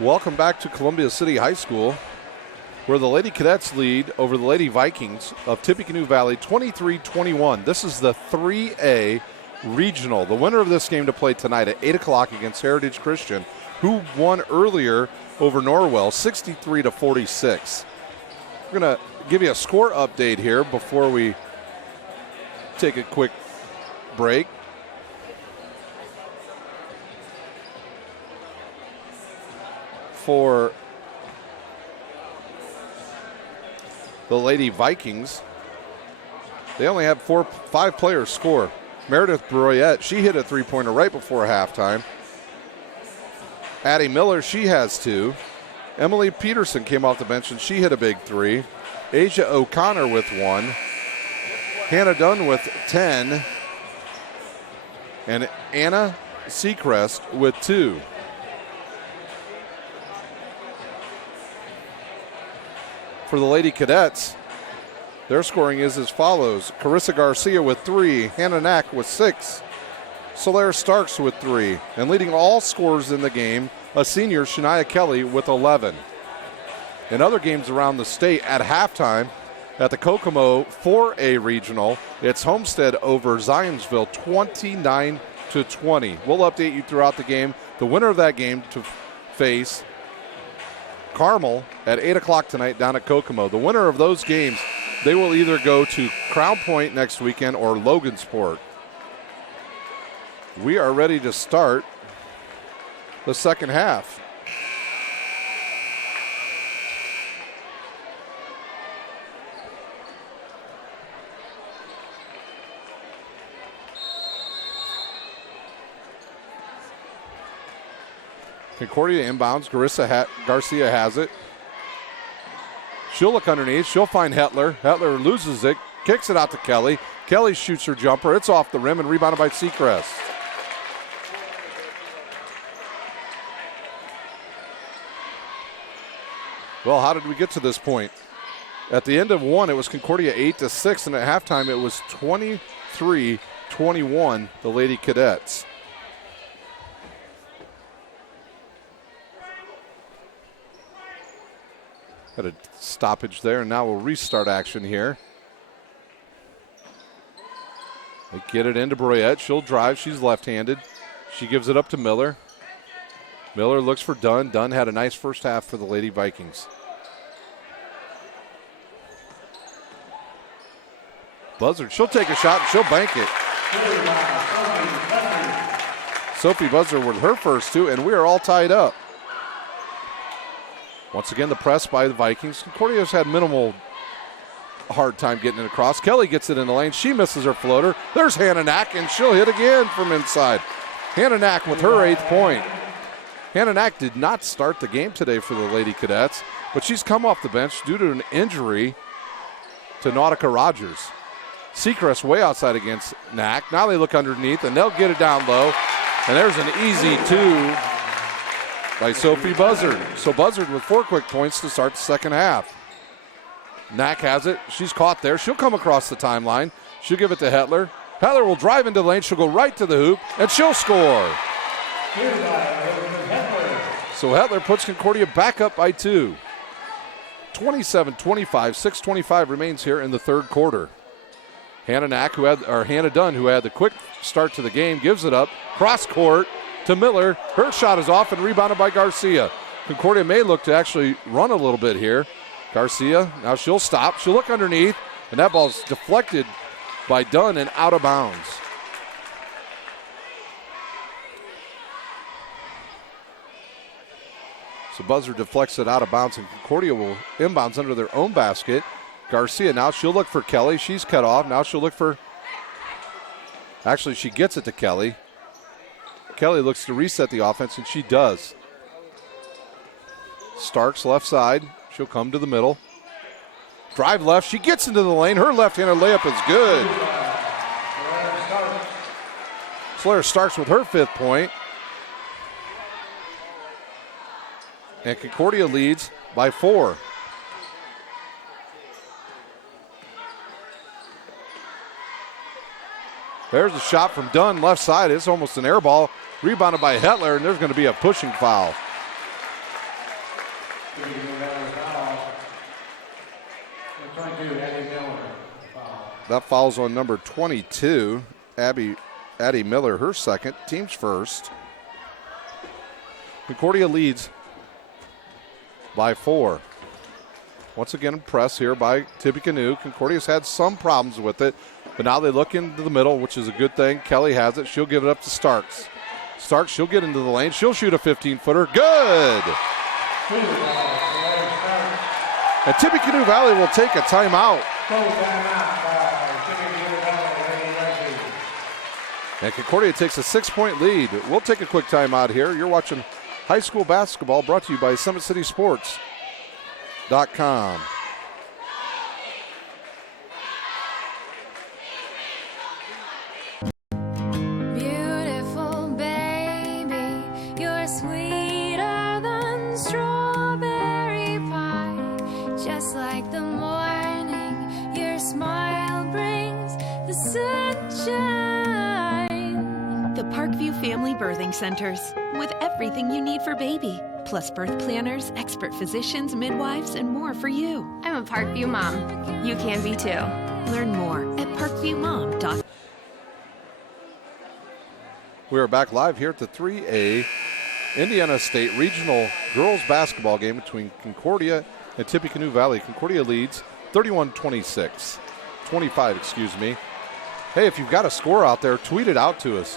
Welcome back to Columbia City High School, where the Lady Cadets lead over the Lady Vikings of Tippecanoe Valley 23-21. This is the 3A Regional. The winner of this game to play tonight at 8 o'clock against Heritage Christian, who won earlier over Norwell 63-46. We're going to give you a score update here before we take a quick break. For the Lady Vikings, they only have 5 players score. Meredith Broyette, she hit a three-pointer right before halftime. Addie Miller, she has 2. Emily Peterson came off the bench and she hit a big 3. Asia O'Connor with 1. Hannah Dunn with 10. And Anna Seacrest with 2. For the Lady Cadets, their scoring is as follows. Carissa Garcia with 3, Hannah Knack with 6, Solaire Starks with 3, and leading all scorers in the game, a senior, Shania Kelly, with 11. In other games around the state at halftime, at the Kokomo 4A Regional, it's Homestead over Zionsville 29-20. We'll update you throughout the game. The winner of that game to face Carmel at 8 o'clock tonight down at Kokomo. The winner of those games, they will either go to Crown Point next weekend or Logansport. We are ready to start the second half. Concordia inbounds. Garcia has it. She'll look underneath. She'll find Hetler. Hetler loses it. Kicks it out to Kelly. Kelly shoots her jumper. It's off the rim and rebounded by Seacrest. Well, how did we get to this point? At the end of one, it was Concordia 8-6, and at halftime it was 23-21, the Lady Cadets. Had a stoppage there, and now we'll restart action here. They get it into Broyette. She'll drive. She's left-handed. She gives it up to Miller. Miller looks for Dunn. Dunn had a nice first half for the Lady Vikings. Buzzard, she'll take a shot and she'll bank it. Sophie Buzzard with her first 2, and we are all tied up. Once again, the press by the Vikings. Concordia's had minimal hard time getting it across. Kelly gets it in the lane. She misses her floater. There's Hannah Knack, and she'll hit again from inside. Hannah Knack with her 8th point. Hannah Knack did not start the game today for the Lady Cadets, but she's come off the bench due to an injury to Nautica Rogers. Seacrest way outside against Knack. Now they look underneath, and they'll get it down low. And there's an easy 2 by Sophie Buzzard. So Buzzard with 4 quick points to start the second half. Knack has it. She's caught there. She'll come across the timeline. She'll give it to Hetler. Hetler will drive into the lane. She'll go right to the hoop, and she'll score. So Hetler puts Concordia back up by 2. 27-25, 6:25 remains here in the third quarter. Hannah Dunn, who had the quick start to the game, gives it up. Cross court to Miller. Her shot is off and rebounded by Garcia. Concordia may look to actually run a little bit here. Garcia, now she'll stop. She'll look underneath, and that ball's deflected by Dunn and out of bounds. So Buzzard deflects it out of bounds, and Concordia will inbounds under their own basket. Garcia now, she'll look for Kelly. She's cut off. Now she'll look for, actually she gets it to Kelly. Kelly looks to reset the offense, and she does. Starks left side. She'll come to the middle. Drive left. She gets into the lane. Her left-handed layup is good. Solaire Starks with her 5th point. And Concordia leads by 4. There's a shot from Dunn, left side. It's almost an air ball. Rebounded by Hetler, and there's going to be a pushing foul. That fouls on number 22, Addie Miller, her second, team's first. Concordia leads by 4. Once again, press here by Tippecanoe. Concordia's had some problems with it, but now they look into the middle, which is a good thing. Kelly has it. She'll give it up to Starks. Starks, she'll get into the lane. She'll shoot a 15-footer. Good! And Tippecanoe Valley will take a timeout. And Concordia takes a 6-point lead. We'll take a quick timeout here. You're watching high school basketball brought to you by SummitCitySports.com. Beautiful baby, you're sweeter than strawberry pie. Just like the morning, your smile brings the sunshine. The Parkview Family Birthing Centers, with everything you need for baby, plus birth planners, expert physicians, midwives, and more for you. I'm a Parkview mom. You can be too. Learn more at parkviewmom.com. We are back live here at the 3A Indiana State Regional Girls Basketball game between Concordia and Tippecanoe Valley. Concordia leads 31-25, excuse me. Hey, if you've got a score out there, tweet it out to us.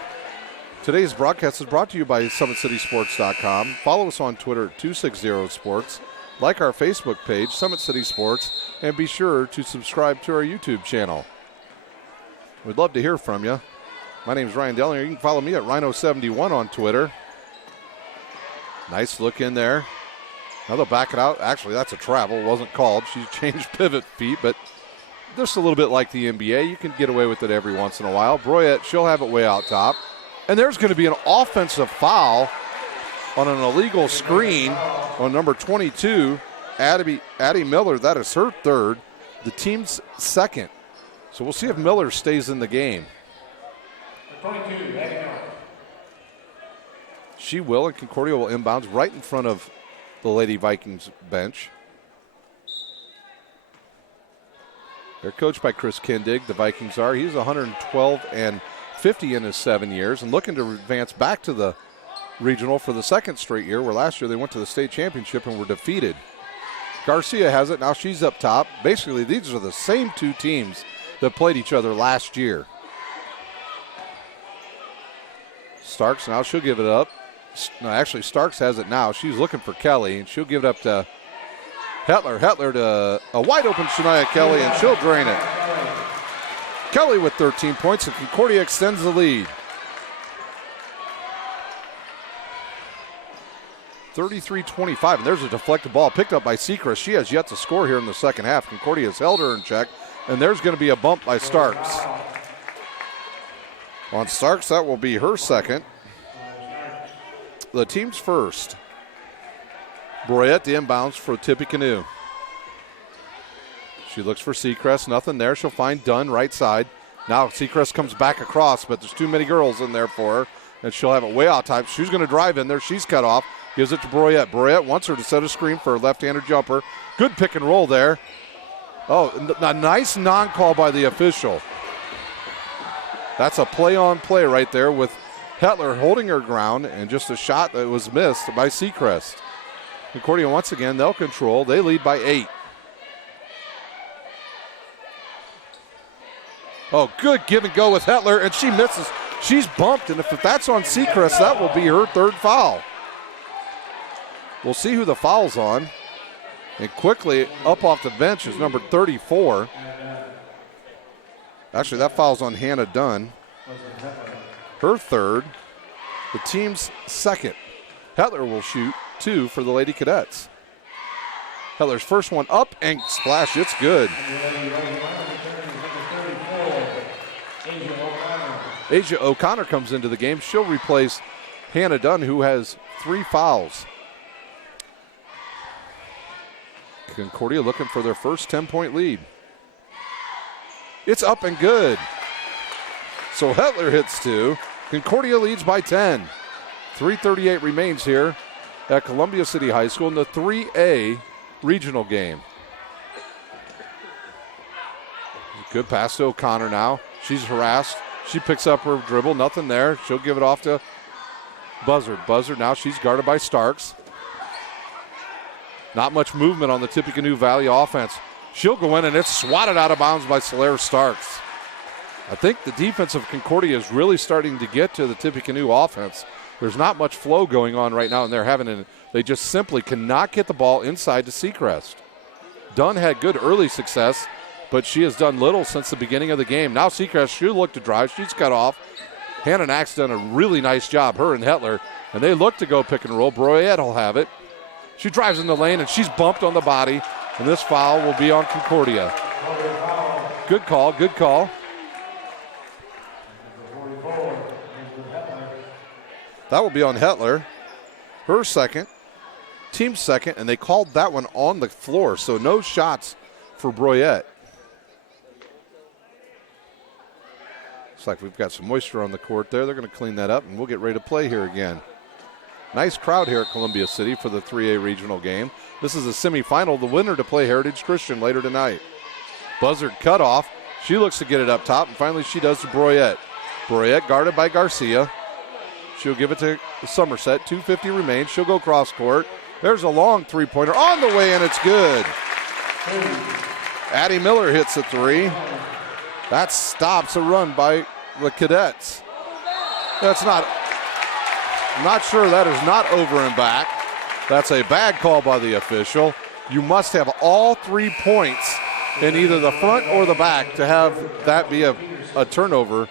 Today's broadcast is brought to you by SummitCitySports.com. Follow us on Twitter at 260sports. Like our Facebook page, Summit City Sports, and be sure to subscribe to our YouTube channel. We'd love to hear from you. My name is Ryan Dellinger. You can follow me at Rhino71 on Twitter. Nice look in there. Now they'll back it out. Actually, that's a travel. It wasn't called. She changed pivot feet, but just a little bit like the NBA. You can get away with it every once in a while. Broyette, she'll have it way out top. And there's going to be an offensive foul on an illegal screen on number 22, Addie Miller. That is her third, the team's second. So we'll see if Miller stays in the game. 22, Addie Miller. She will, and Concordia will inbounds right in front of the Lady Vikings bench. They're coached by Chris Kindig. The Vikings are. He's 112-50 in his 7 years and looking to advance back to the regional for the second straight year, where last year they went to the state championship and were defeated. Garcia has it. Now she's up top. Basically, these are the same two teams that played each other last year. Starks, now she'll give it up. No, actually, Starks has it now. She's looking for Kelly, and she'll give it up to Hetler. Hetler to a wide-open Shania Kelly, and she'll drain it. Kelly with 13 points, and Concordia extends the lead. 33-25, and there's a deflected ball picked up by Sechrist. She has yet to score here in the second half. Concordia has held her in check, and there's going to be a bump by Starks. On Starks, that will be her second. The team's first. Broyette, the inbounds for Tippecanoe. She looks for Sechrist, nothing there. She'll find Dunn right side. Now Sechrist comes back across, but there's too many girls in there for her, and she'll have it way out top. She's going to drive in there. She's cut off. Gives it to Broyette. Broyette wants her to set a screen for a left-handed jumper. Good pick and roll there. Oh, a nice non-call by the official. That's a play-on-play right there with Hetler holding her ground and just a shot that was missed by Sechrist. Concordia once again, they'll control. They lead by 8. Oh, good give and go with Hetler, and she misses. She's bumped, and if that's on Sechrist, that will be her third foul. We'll see who the foul's on. And quickly up off the bench is number 34. Actually, that foul's on Hannah Dunn. Her third, the team's second. Hetler will shoot 2 for the Lady Cadets. Hetler's first one up and splash. It's good. Asia O'Connor comes into the game. She'll replace Hannah Dunn, who has 3 fouls. Concordia looking for their first 10-point lead. It's up and good. So Hetler hits 2. Concordia leads by 10. 3:38 remains here at Columbia City High School in the 3A regional game. Good pass to O'Connor now. She's harassed. She picks up her dribble. Nothing there. She'll give it off to Buzzard. Buzzard now, she's guarded by Starks. Not much movement on the Tippecanoe Valley offense. She'll go in, and it's swatted out of bounds by Solaire Starks. I think the defense of Concordia is really starting to get to the Tippecanoe offense. There's not much flow going on right now, and they just simply cannot get the ball inside to Seacrest. Dunn had good early success, but she has done little since the beginning of the game. Now Seacrest should look to drive. She's cut off. Hannah Knack's done a really nice job, her and Hetler, and they look to go pick and roll. Broyette will have it. She drives in the lane, and she's bumped on the body, and this foul will be on Concordia. Good call, good call. That will be on Hetler, her second, team second, and they called that one on the floor, so no shots for Broyette. Looks like we've got some moisture on the court there. They're going to clean that up, and we'll get ready to play here again. Nice crowd here at Columbia City for the 3A regional game. This is a semifinal, the winner to play Heritage Christian later tonight. Buzzard cut off. She looks to get it up top, and finally she does to Broyette. Broyette guarded by Garcia. She'll give it to Somerset. 2:50 remains. She'll go cross court. There's a long three-pointer on the way, and it's good. Addie Miller hits a three. That stops a run by the Cadets. I'm not sure that is not over and back. That's a bad call by the official. You must have all 3 points in either the front or the back to have that be a turnover.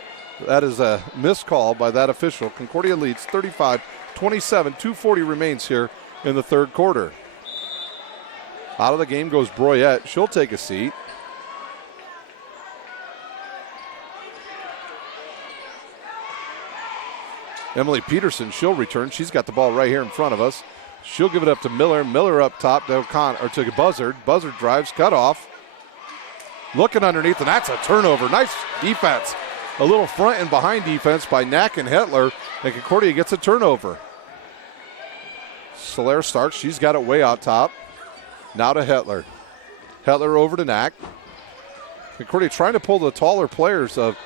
That is a missed call by that official. Concordia leads 35-27. 2:40 remains here in the third quarter. Out of the game goes Broyette. She'll take a seat. Emily Peterson, she'll return. She's got the ball right here in front of us. She'll give it up to Miller. Miller up top to O'Connor, or to Buzzard. Buzzard drives, cut off. Looking underneath, and that's a turnover. Nice defense. A little front and behind defense by Knack and Hetler, and Concordia gets a turnover. Solaire Starks, she's got it way out top. Now to Hetler. Hetler over to Knack. Concordia trying to pull the taller players of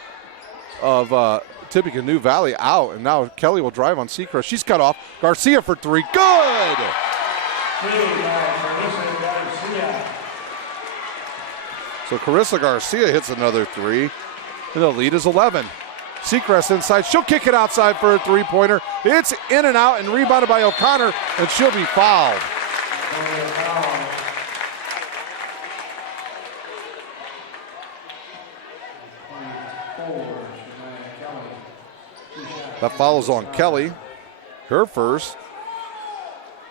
Tippecanoe Valley out, and now Kelly will drive on Seacrest. She's cut off. Garcia for three. Good! So Carissa Garcia hits another three, and the lead is 11. Seacrest inside. She'll kick it outside for a three-pointer. It's in and out and rebounded by O'Connor, and she'll be fouled. That follows on Kelly. Her first.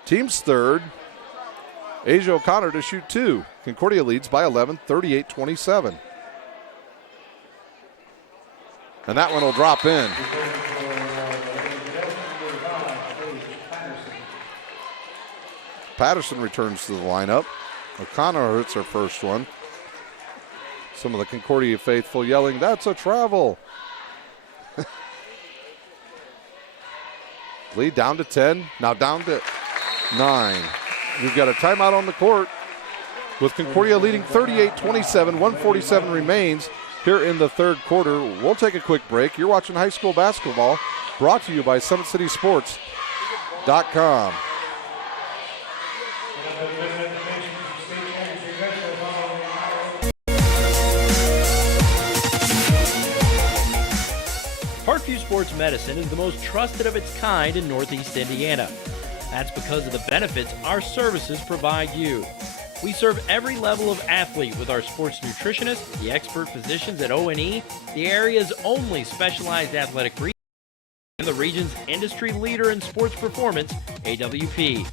Team's third. Asia O'Connor to shoot two. Concordia leads by 11, 38-27. And that one will drop in. Patterson returns to the lineup. O'Connor hits her first one. Some of the Concordia faithful yelling, "That's a travel." Lead down to 10, now down to 9. We've got a timeout on the court with Concordia leading 38-27. 1:47 remains here in the third quarter. We'll take a quick break. You're watching high school basketball, brought to you by SummitCitySports.com. Parkview Sports Medicine is the most trusted of its kind in Northeast Indiana. That's because of the benefits our services provide you. We serve every level of athlete with our sports nutritionists, the expert physicians at O&E, the area's only specialized athletic rehab, and the region's industry leader in sports performance, AWP.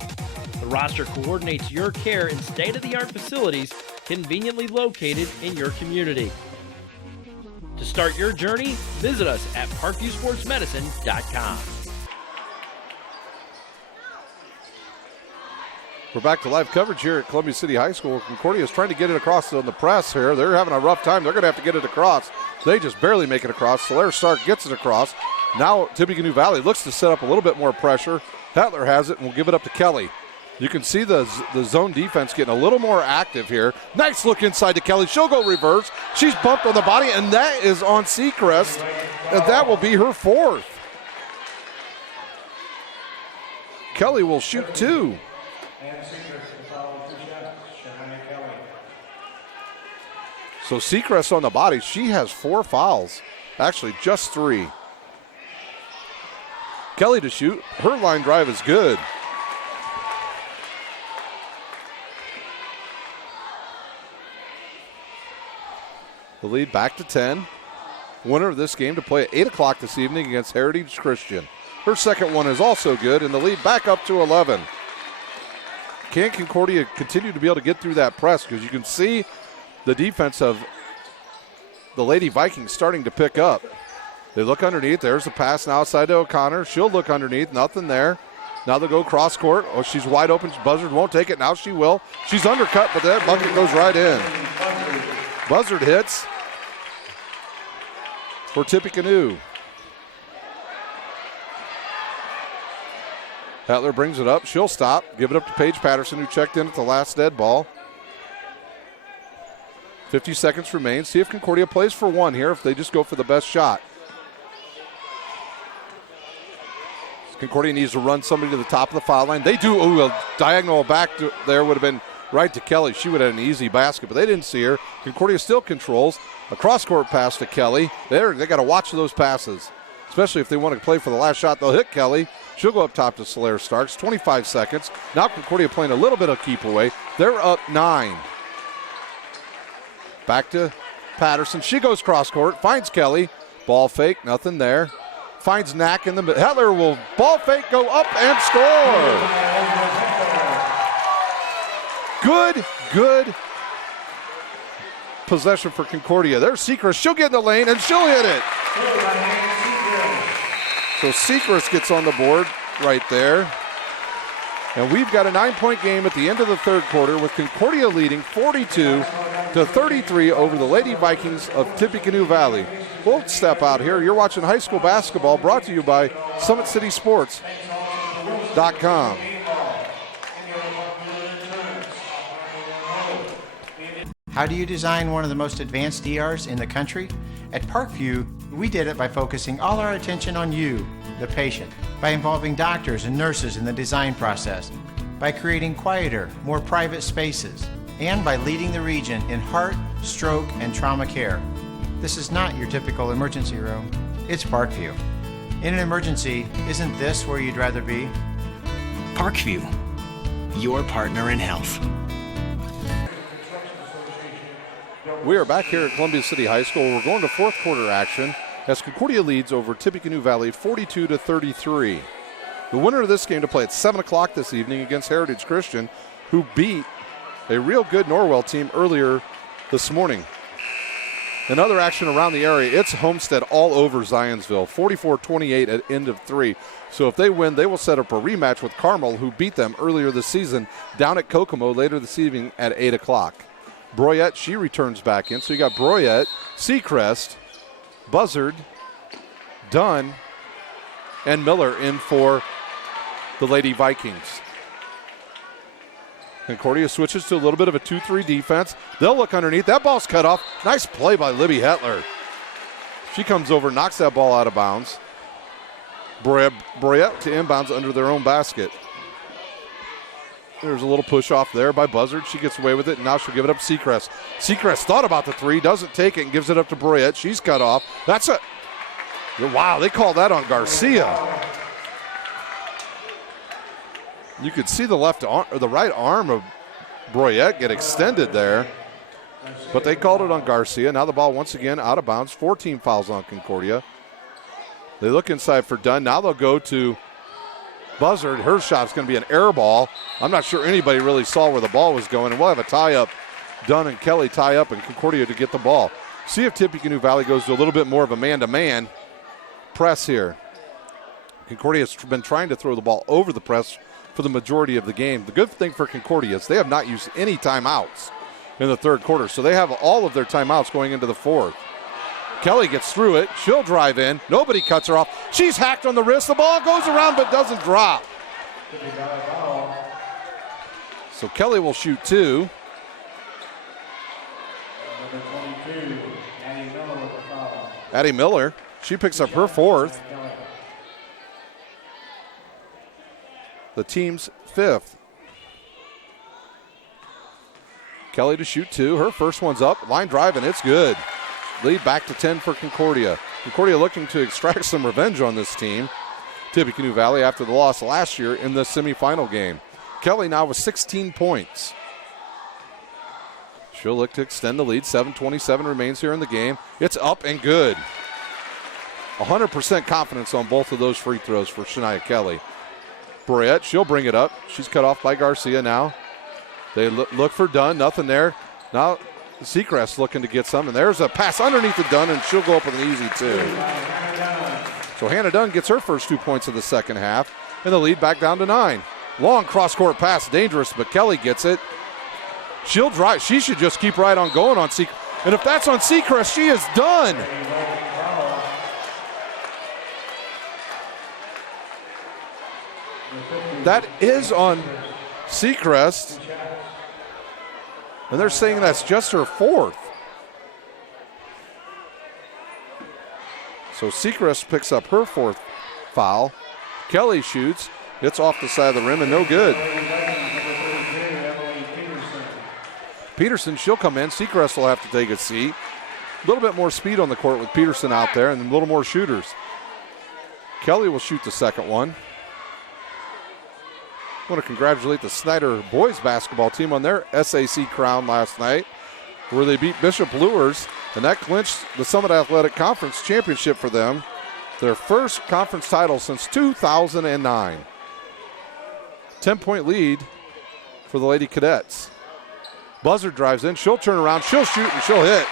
The roster coordinates your care in state-of-the-art facilities conveniently located in your community. To start your journey, visit us at parkviewsportsmedicine.com. We're back to live coverage here at Columbia City High School. Concordia is trying to get it across on the press here. They're having a rough time. They're going to have to get it across. They just barely make it across. Solaire Stark gets it across. Now Tippecanoe Valley looks to set up a little bit more pressure. Hetler has it and will give it up to Kelly. You can see the zone defense getting a little more active here. Nice look inside to Kelly. She'll go reverse. She's bumped on the body, and that is on Seacrest, and that will be her 4th. Kelly will shoot 2. So Seacrest on the body. She has 4 fouls. Actually, just 3. Kelly to shoot. Her line drive is good. The lead back to 10. Winner of this game to play at 8 o'clock this evening against Heritage Christian. Her second one is also good, and the lead back up to 11. Can Concordia continue to be able to get through that press? Because you can see the defense of the Lady Vikings starting to pick up. They look underneath. There's the pass now outside to O'Connor. She'll look underneath. Nothing there. Now they'll go cross court. Oh, she's wide open. Buzzard won't take it. Now she will. She's undercut, but that bucket goes right in. Buzzard hits for Tippecanoe. Hetler brings it up. She'll stop. Give it up to Paige Patterson, who checked in at the last dead ball. 50 seconds remain. See if Concordia plays for one here, if they just go for the best shot. Concordia needs to run somebody to the top of the foul line. They do. Ooh, a diagonal back there would have been right to Kelly. She would have had an easy basket, but they didn't see her. Concordia still controls. A cross-court pass to Kelly. They got to watch those passes, especially if they want to play for the last shot. They'll hit Kelly. She'll go up top to Solaire Starks. 25 seconds. Now Concordia playing a little bit of keep away. They're up 9. Back to Patterson. She goes cross-court, finds Kelly. Ball fake, nothing there. Finds Knack in the middle. Hetler will ball fake, go up and score. Good possession for Concordia. There's Seacrest. She'll get in the lane and she'll hit it. So Seacrest gets on the board right there. And we've got a 9-point game at the end of the third quarter with Concordia leading 42-33 over the Lady Vikings of Tippecanoe Valley. We'll step out here. You're watching high school basketball brought to you by SummitCitySports.com. How do you design one of the most advanced ERs in the country? At Parkview, we did it by focusing all our attention on you, the patient, by involving doctors and nurses in the design process, by creating quieter, more private spaces, and by leading the region in heart, stroke, and trauma care. This is not your typical emergency room. It's Parkview. In an emergency, isn't this where you'd rather be? Parkview, your partner in health. We are back here at Columbia City High School. We're going to fourth quarter action as Concordia leads over Tippecanoe Valley 42-33. The winner of this game to play at 7 o'clock this evening against Heritage Christian, who beat a real good Norwell team earlier this morning. In other action around the area, it's Homestead all over Zionsville, 44-28 at end of 3. So if they win, they will set up a rematch with Carmel, who beat them earlier this season down at Kokomo later this evening at 8 o'clock. Broyette, she returns back in. So you got Broyette, Seacrest, Buzzard, Dunn, and Miller in for the Lady Vikings. Concordia switches to a little bit of a 2-3 defense. They'll look underneath. That ball's cut off. Nice play by Libby Hetler. She comes over, knocks that ball out of bounds. Broyette to inbounds under their own basket. There's a little push off there by Buzzard. She gets away with it, and now she'll give it up to Seacrest. Seacrest thought about the three, doesn't take it, and gives it up to Broyette. She's cut off. That's it. Wow, they called that on Garcia. You could see the left arm, or the right arm of Broyette get extended there, but they called it on Garcia. Now the ball once again out of bounds. 14 fouls on Concordia. They look inside for Dunn. Now they'll go to Buzzard. Her shot's going to be an air ball. I'm not sure anybody really saw where the ball was going, and we'll have a tie-up. Dunn and Kelly tie up, and Concordia to get the ball. See if Tippecanoe Valley goes to a little bit more of a man-to-man press here. Concordia has been trying to throw the ball over the press for the majority of the game. The good thing for Concordia is they have not used any timeouts in the third quarter, so they have all of their timeouts going into the fourth. Kelly gets through it. She'll drive in. Nobody cuts her off. She's hacked on the wrist. The ball goes around but doesn't drop. So Kelly will shoot 2. Number 22, Addie Miller with the foul. Addie Miller, she picks up her 4th. The team's 5th. Kelly to shoot 2. Her first one's up. Line drive, and it's good. Lead back to 10 for Concordia. Concordia looking to extract some revenge on this team. Tippecanoe Valley after the loss last year in the semifinal game. Kelly now with 16 points. She'll look to extend the lead. 7:27 remains here in the game. It's up and good. 100% confidence on both of those free throws for Shania Kelly. Brett, she'll bring it up. She's cut off by Garcia now. They look for Dunn, nothing there. Now Seacrest looking to get some, and there's a pass underneath the Dunn, and she'll go up with an easy 2. So Hannah Dunn gets her first 2 points of the second half, and the lead back down to 9. Long cross-court pass, dangerous, but Kelly gets it. She'll drive. She should just keep right on going on Seacrest. And if that's on Seacrest, she is done. That is on Seacrest. And they're saying that's just her 4th. So Seacrest picks up her 4th foul. Kelly shoots. It's off the side of the rim and no good. Peterson, she'll come in. Seacrest will have to take a seat. A little bit more speed on the court with Peterson out there and a little more shooters. Kelly will shoot the second one. I want to congratulate the Snyder boys basketball team on their SAC crown last night, where they beat Bishop Luers, and that clinched the Summit Athletic Conference championship for them, their first conference title since 2009. 10-point lead for the Lady Cadets. Buzzard drives in. She'll turn around. She'll shoot, and she'll hit.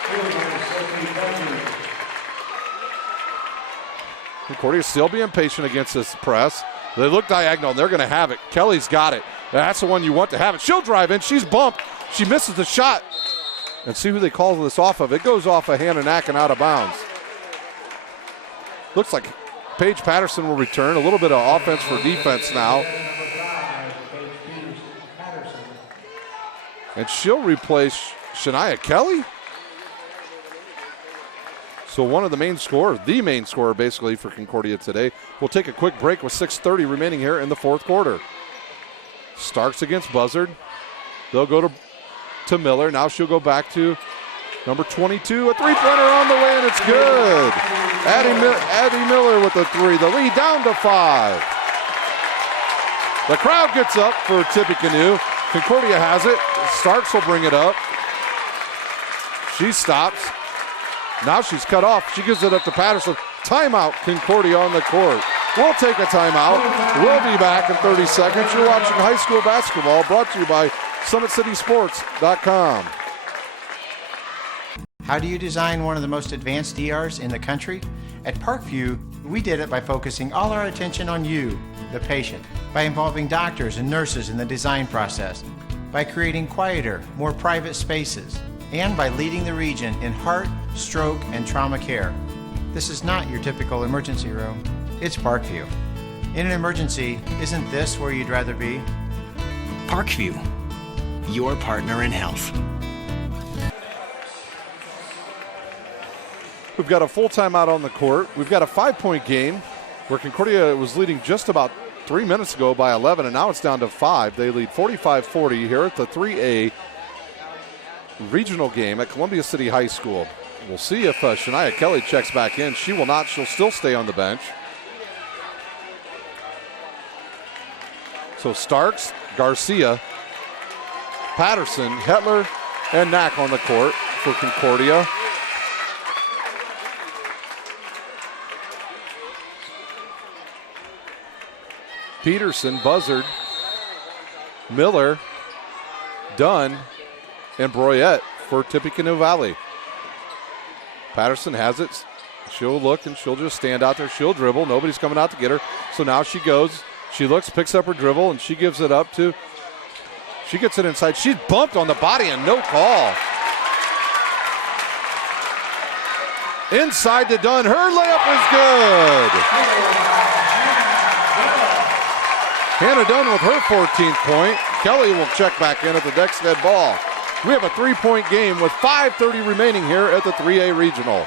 Concordia still being patient against this press. They look diagonal, and they're going to have it. Kelly's got it. That's the one you want to have it. She'll drive in. She's bumped. She misses the shot. And see who they call this off of. It goes off of Hannah Knack and out of bounds. Looks like Paige Patterson will return. A little bit of offense for defense now. And she'll replace Shania Kelly. So one of the main scorers, the main scorer basically for Concordia today. We'll take a quick break with 6:30 remaining here in the fourth quarter. Starks against Buzzard. They'll go to Miller. Now she'll go back to number 22. A three-pointer on the way, and it's good. Addie Miller with the 3. The lead down to 5. The crowd gets up for Tippecanoe. Concordia has it. Starks will bring it up. She stops. Now she's cut off. She gives it up to Patterson. Timeout, Concordia on the court. We'll take a timeout. We'll be back in 30 seconds. You're watching high school basketball brought to you by SummitCitySports.com. How do you design one of the most advanced ERs in the country? At Parkview, we did it by focusing all our attention on you, the patient, by involving doctors and nurses in the design process, by creating quieter, more private spaces, and by leading the region in heart, stroke, and trauma care. This is not your typical emergency room. It's Parkview. In an emergency, isn't this where you'd rather be? Parkview, your partner in health. We've got a full timeout on the court. We've got a 5-point game where Concordia was leading just about 3 minutes ago by 11, and now it's down to 5. They lead 45-40 here at the 3A regional game at Columbia City High School. We'll see if Shania Kelly checks back in. She will not. She'll still stay on the bench. So Starks, Garcia, Patterson, Hetler, and Knack on the court for Concordia. Peterson, Buzzard, Miller, Dunn, and Broyette for Tippecanoe Valley. Patterson has it. She'll look and she'll just stand out there. She'll dribble. Nobody's coming out to get her. So now she goes. She looks, picks up her dribble, and she gives it up to. She gets it inside. She's bumped on the body and no call. Inside to Dunn. Her layup is good. Hannah Dunn with her 14th point. Kelly will check back in at the next dead ball. We have a 3-point game with 5:30 remaining here at the 3A Regional.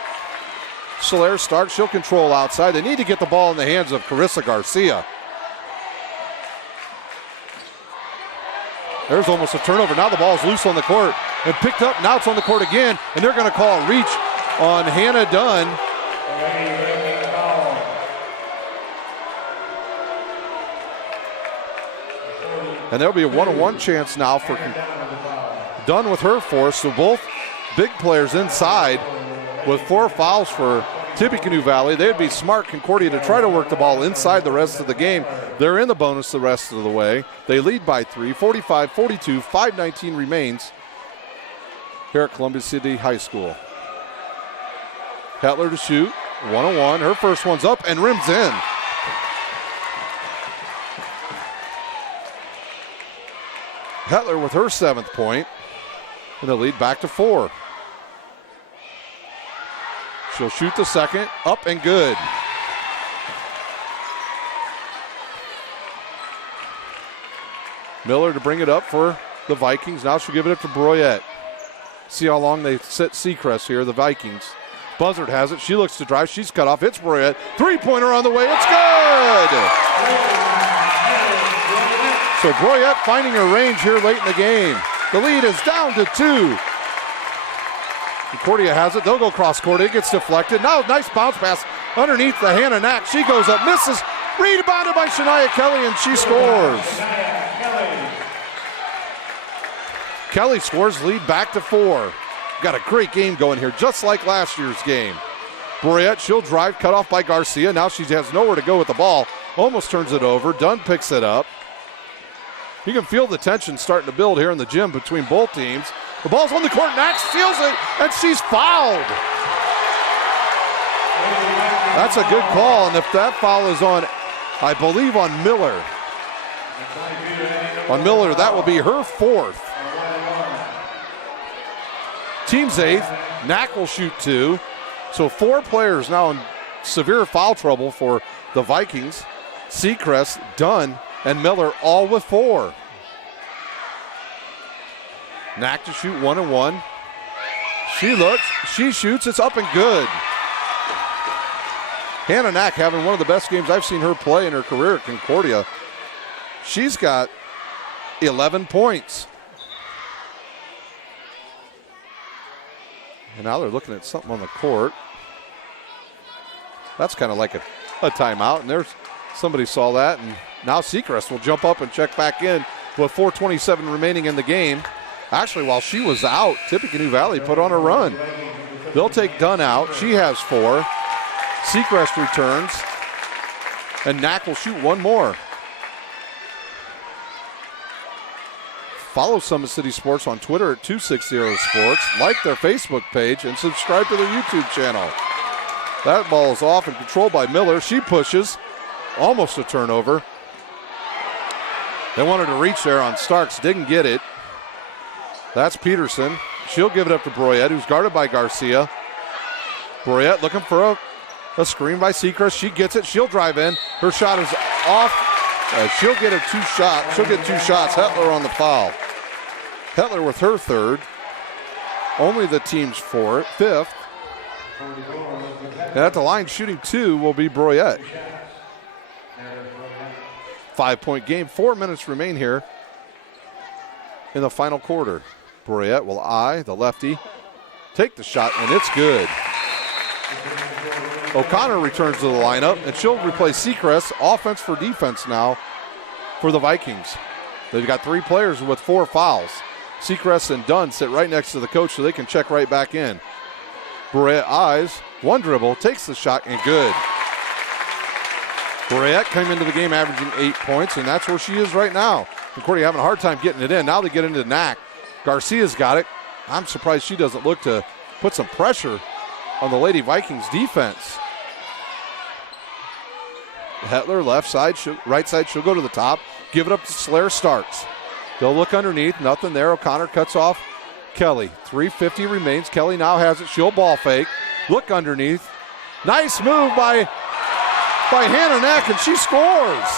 Solaire Stark, she'll control outside. They need to get the ball in the hands of Carissa Garcia. There's almost a turnover. Now the ball's loose on the court and picked up. Now it's on the court again, and they're going to call a reach on Hannah Dunn. And there'll be a one-on-one chance now for Dunn with her fourth. So both big players inside with 4 fouls for Tippecanoe Valley. They'd be smart, Concordia, to try to work the ball inside the rest of the game. They're in the bonus the rest of the way. They lead by 3, 45-42, 5:19 remains here at Columbia City High School. Hetler to shoot, 1-on-1. Her first one's up and rims in. Hetler with her 7th point, and the lead back to 4. She'll shoot the second, up and good. Miller to bring it up for the Vikings. Now she'll give it up to Broyette. See how long they sit Seacrest here, the Vikings. Buzzard has it. She looks to drive. She's cut off. It's Broyette. 3-pointer on the way. It's good! So Broyette finding her range here late in the game. The lead is down to 2. Concordia has it. They'll go cross court. It gets deflected. Now nice bounce pass underneath the Hannah Knack. She goes up, misses. Rebounded by Shania Kelly, and she scores. Kelly scores, lead back to 4. Got a great game going here, just like last year's game. Broyette, she'll drive, cut off by Garcia. Now she has nowhere to go with the ball. Almost turns it over. Dunn picks it up. You can feel the tension starting to build here in the gym between both teams. The ball's on the court. Knack steals it, and she's fouled. That's a good call, and if that foul is on, I believe, on Miller. On Miller, that will be her 4th. Team's 8th. Knack will shoot 2. So 4 players now in severe foul trouble for the Vikings. Seacrest, Dunn, and Miller all with 4. Knack to shoot 1-on-1. She looks, she shoots, it's up and good. Hannah Knack having one of the best games I've seen her play in her career at Concordia. She's got 11 points. And now they're looking at something on the court. That's kind of like a timeout, and there's somebody saw that, and now Seacrest will jump up and check back in with 4:27 remaining in the game. Actually, while she was out, Tippecanoe Valley put on a run. They'll take Dunn out. She has 4. Seacrest returns, and Knack will shoot 1 more. Follow Summit City Sports on Twitter at 260 Sports. Like their Facebook page and subscribe to their YouTube channel. That ball is off and controlled by Miller. She pushes. Almost a turnover. They wanted to reach there on Starks. Didn't get it. That's Peterson. She'll give it up to Broyette, who's guarded by Garcia. Broyette looking for a screen by Seacrest. She gets it. She'll drive in. Her shot is off. She'll get a 2 shot. She'll get 2 shots. Hetler on the foul. Hetler with her 3rd. Only the team's 5th. And at the line shooting 2 will be Broyette. 5-point game. 4 minutes remain here in the final quarter. Broyette will the lefty, take the shot, and it's good. O'Connor returns to the lineup, and she'll replace Seacrest. Offense for defense now for the Vikings. They've got 3 players with 4 fouls. Seacrest and Dunn sit right next to the coach so they can check right back in. Broyette 1 dribble, takes the shot, and good. Broyette came into the game averaging 8 points, and that's where she is right now. Concordia having a hard time getting it in. Now they get into Knack. Garcia's got it. I'm surprised she doesn't look to put some pressure on the Lady Vikings defense. Hetler left side, right side, she'll go to the top. Give it up to Solaire Starks. They'll look underneath, nothing there. O'Connor cuts off Kelly. 3:50 remains. Kelly now has it. She'll ball fake. Look underneath. Nice move by Hannah Knack, and she scores.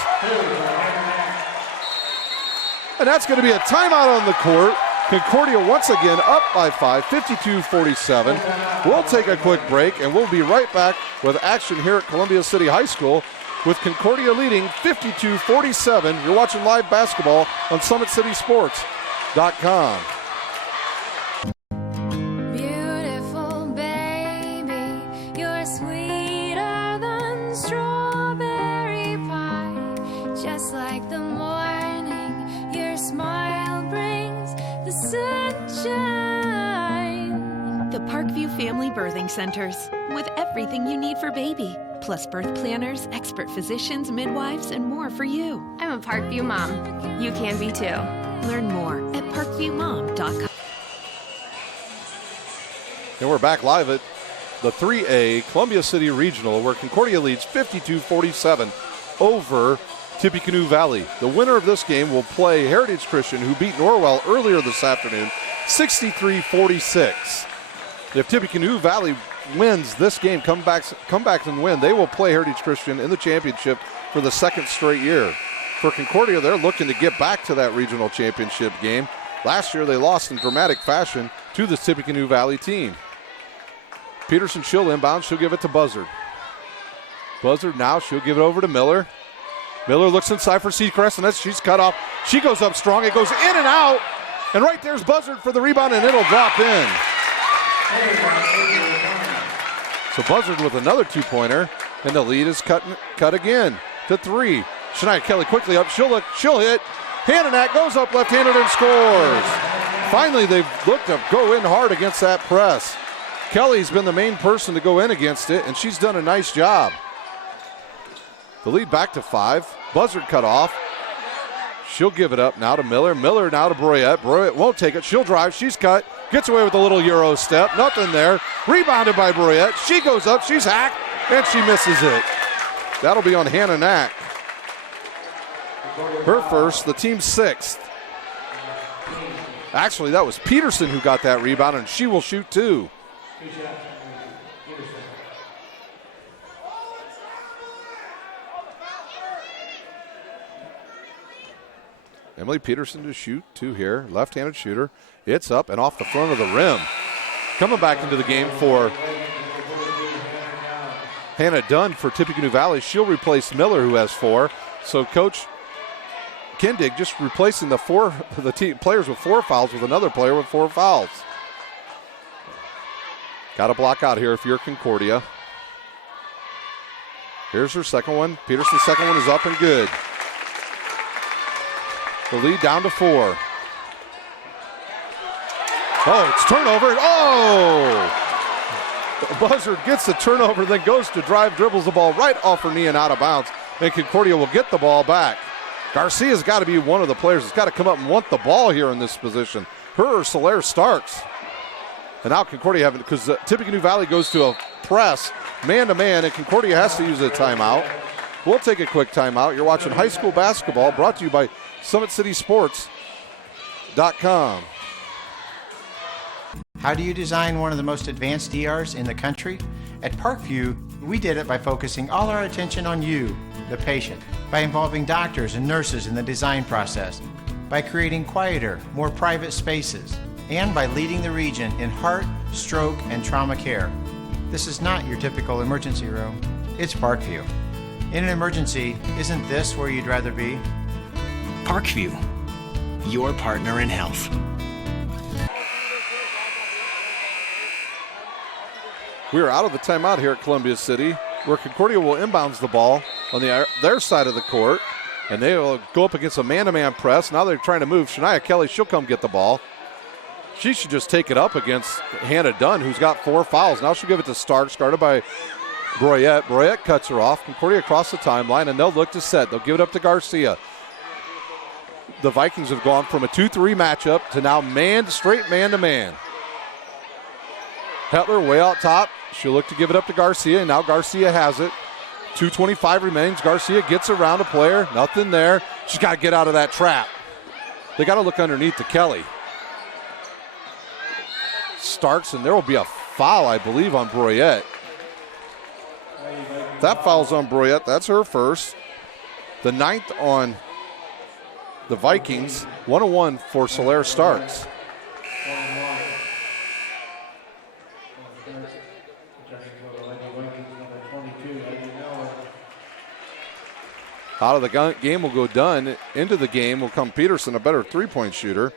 And that's going to be a timeout on the court. Concordia once again up by 5, 52-47. We'll take a quick break, and we'll be right back with action here at Columbia City High School with Concordia leading 52-47. You're watching live basketball on SummitCitySports.com. Beautiful baby, you're sweeter than strawberry pie. Just like the morning, your smile brings the sunshine. The Parkview Family Birthing Centers, with everything you need for baby, plus birth planners, expert physicians, midwives, and more for you. I'm a Parkview mom. You can be too. Learn more at parkviewmom.com. And we're back live at the 3A Columbia City Regional, where Concordia leads 52-47 over Tippecanoe Valley. The winner of this game will play Heritage Christian, who beat Norwell earlier this afternoon, 63-46. If Tippecanoe Valley wins this game, come back and win, they will play Heritage Christian in the championship for the second straight year. For Concordia, they're looking to get back to that regional championship game. Last year, they lost in dramatic fashion to the Tippecanoe Valley team. Peterson, she'll inbound. She'll give it to Buzzard. Buzzard now, she'll give it over to Miller. Miller looks inside for Seacrest, and she's cut off. She goes up strong. It goes in and out. And right there's Buzzard for the rebound, and it'll drop in. So Buzzard with another two-pointer, and the lead is cut again to 3. Shania Kelly quickly up. She'll hit. Hananak goes up left-handed and scores. Finally, they've looked to go in hard against that press. Kelly's been the main person to go in against it, and she's done a nice job. The lead back to 5. Buzzard cut off. She'll give it up now to Miller. Miller now to Broyette. Broyette won't take it. She'll drive. She's cut. Gets away with a little Euro step. Nothing there. Rebounded by Broyette. She goes up. She's hacked. And she misses it. That'll be on Hannah Knack. Her first, the team's 6th. Actually, that was Peterson who got that rebound, and she will shoot 2. Emily Peterson to shoot 2 here. Left-handed shooter. It's up and off the front of the rim. Coming back into the game for Hannah Dunn for Tippecanoe Valley. She'll replace Miller, who has 4. So Coach Kindig just replacing the players with 4 fouls with another player with 4 fouls. Got to block out here if you're Concordia. Here's her second one. Peterson's second one is up and good. The lead down to 4. Oh, it's turnover. Oh! Buzzard gets the turnover, then goes to drive, dribbles the ball right off her knee and out of bounds. And Concordia will get the ball back. Garcia's got to be one of the players that's got to come up and want the ball here in this position. Her or Solaire Starks. And now Concordia having, because Tippecanoe Valley goes to a press, man-to-man, and Concordia has to use a timeout. We'll take a quick timeout. You're watching high school basketball brought to you by SummitCitySports.com. How do you design one of the most advanced DRs in the country? At Parkview, we did it by focusing all our attention on you, the patient, by involving doctors and nurses in the design process, by creating quieter, more private spaces, and by leading the region in heart, stroke, and trauma care. This is not your typical emergency room. It's Parkview. In an emergency, isn't this where you'd rather be? Parkview, your partner in health. We are out of the timeout here at Columbia City, where Concordia will inbounds the ball on their side of the court, and they will go up against a man-to-man press. Now they're trying to move. Shania Kelly, she'll come get the ball. She should just take it up against Hannah Dunn, who's got 4 fouls. Now she'll give it to Stark, started by Broyette. Broyette cuts her off. Concordia across the timeline, and they'll look to set. They'll give it up to Garcia. The Vikings have gone from a 2-3 matchup to now straight man-to-man. Hetler way out top. She'll look to give it up to Garcia, and now Garcia has it. 2:25 remains. Garcia gets around a player. Nothing there. She's got to get out of that trap. They got to look underneath to Kelly. Starks, and there will be a foul, I believe, on Broyette. That foul's on Broyette. That's her first. The 9th on the Vikings. 101 for Solaire Starks. Out of the game will go Dunn. Into the game will come Peterson, a better three-point shooter.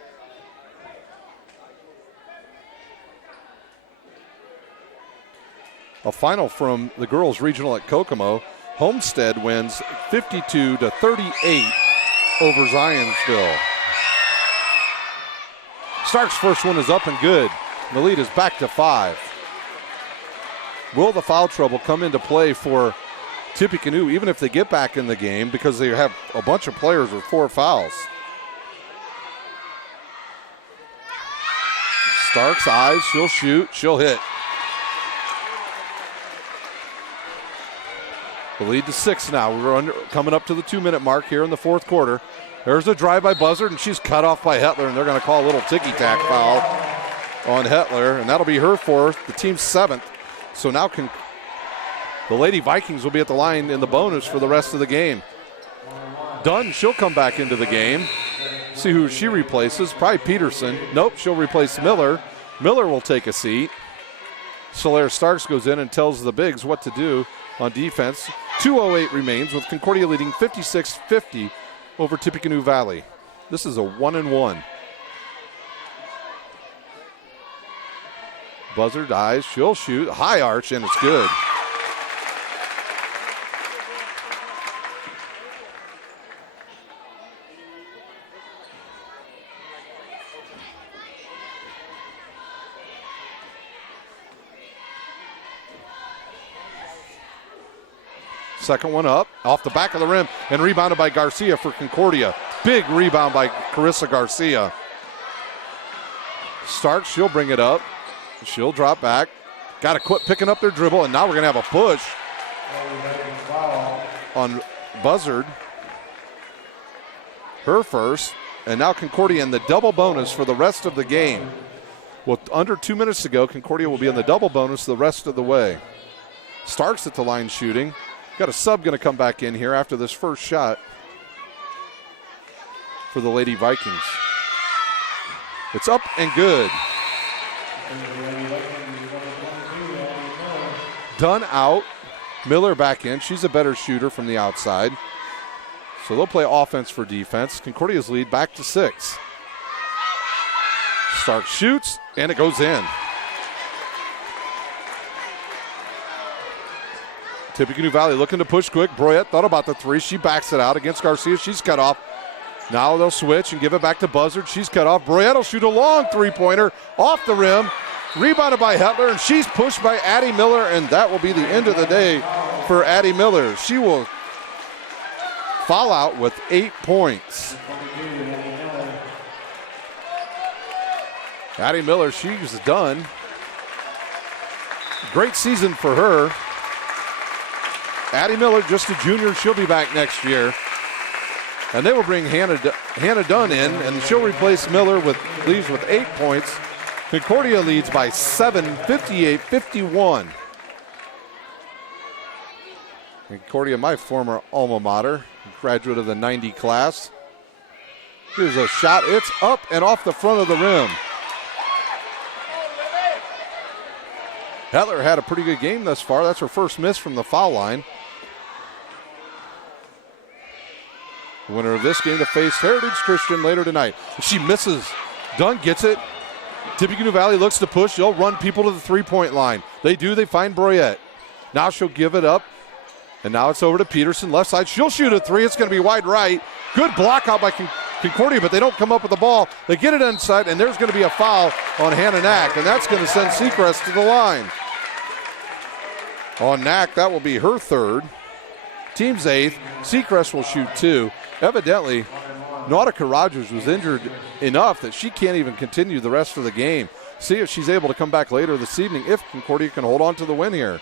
A final from the girls' regional at Kokomo. Homestead wins 52-38 over Zionsville. Stark's first one is up and good. The lead is back to 5. Will the foul trouble come into play for Tippecanoe, even if they get back in the game, because they have a bunch of players with 4 fouls? Stark's eyes, she'll shoot, she'll hit. The lead to 6 now. We're coming up to the 2-minute mark here in the fourth quarter. There's a drive by Buzzard, and she's cut off by Hetler, and they're going to call a little ticky-tack foul on Hetler, and that'll be her 4th, the team's 7th. So now the Lady Vikings will be at the line in the bonus for the rest of the game. Dunn, she'll come back into the game. See who she replaces. Probably Peterson. Nope, she'll replace Miller. Miller will take a seat. Solaire Starks goes in and tells the bigs what to do on defense. 2:08 remains with Concordia leading 56-50 over Tippecanoe Valley. This is a 1-1. Buzzard eyes, she'll shoot. High arch, and it's good. Second one up, off the back of the rim, and rebounded by Garcia for Concordia. Big rebound by Carissa Garcia. Starks, she'll bring it up. She'll drop back. Got to quit picking up their dribble, and now we're going to have a push on Buzzard. Her first, and now Concordia in the double bonus for the rest of the game. Well, under 2 minutes to go, Concordia will be in the double bonus the rest of the way. Starks at the line shooting. Got a sub going to come back in here after this first shot for the Lady Vikings. It's up and good. Dunn out. Miller back in. She's a better shooter from the outside. So they'll play offense for defense. Concordia's lead back to 6. Stark shoots, and it goes in. Tippecanoe Valley looking to push quick. Broyette thought about the 3. She backs it out against Garcia. She's cut off. Now they'll switch and give it back to Buzzard. She's cut off. Broyette will shoot a long three-pointer off the rim. Rebounded by Hetler, and she's pushed by Addie Miller, and that will be the end of the day for Addie Miller. She will foul out with 8 points. Addie Miller, she's done. Great season for her. Addie Miller, just a junior. She'll be back next year. And they will bring Hannah Dunn in, and she'll replace Miller, leaves with 8 points. Concordia leads by 7, 58-51. Concordia, my former alma mater, graduate of the 90 class. Here's a shot. It's up and off the front of the rim. Hetler had a pretty good game thus far. That's her first miss from the foul line. The winner of this game to face Heritage Christian later tonight. She misses. Dunn gets it. Tippecanoe Valley looks to push. They'll run people to the three-point line. They do. They find Broyette. Now she'll give it up. And now it's over to Peterson. Left side. She'll shoot a 3. It's going to be wide right. Good block out by Concordia, but they don't come up with the ball. They get it inside, and there's going to be a foul on Hannah Knack, and that's going to send Seacrest to the line. On Knack, that will be her 3rd. Team's 8th. Seacrest will shoot 2. Evidently, Nautica Rogers was injured enough that she can't even continue the rest of the game. See if she's able to come back later this evening if Concordia can hold on to the win here.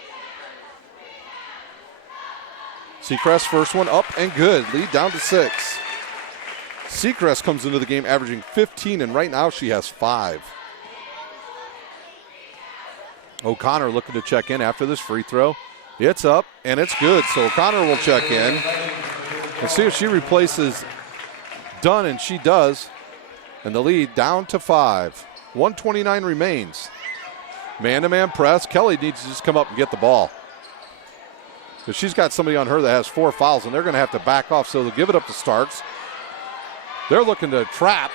Seacrest first one up and good. Lead down to 6. Seacrest comes into the game averaging 15, and right now she has 5. O'Connor looking to check in after this free throw. It's up, and it's good. So O'Connor will check in and see if she replaces Dunn, and she does. And the lead down to 5. 1:29 remains. Man-to-man press. Kelly needs to just come up and get the ball. Because she's got somebody on her that has 4 fouls, and they're going to have to back off, so they'll give it up to Starks. They're looking to trap.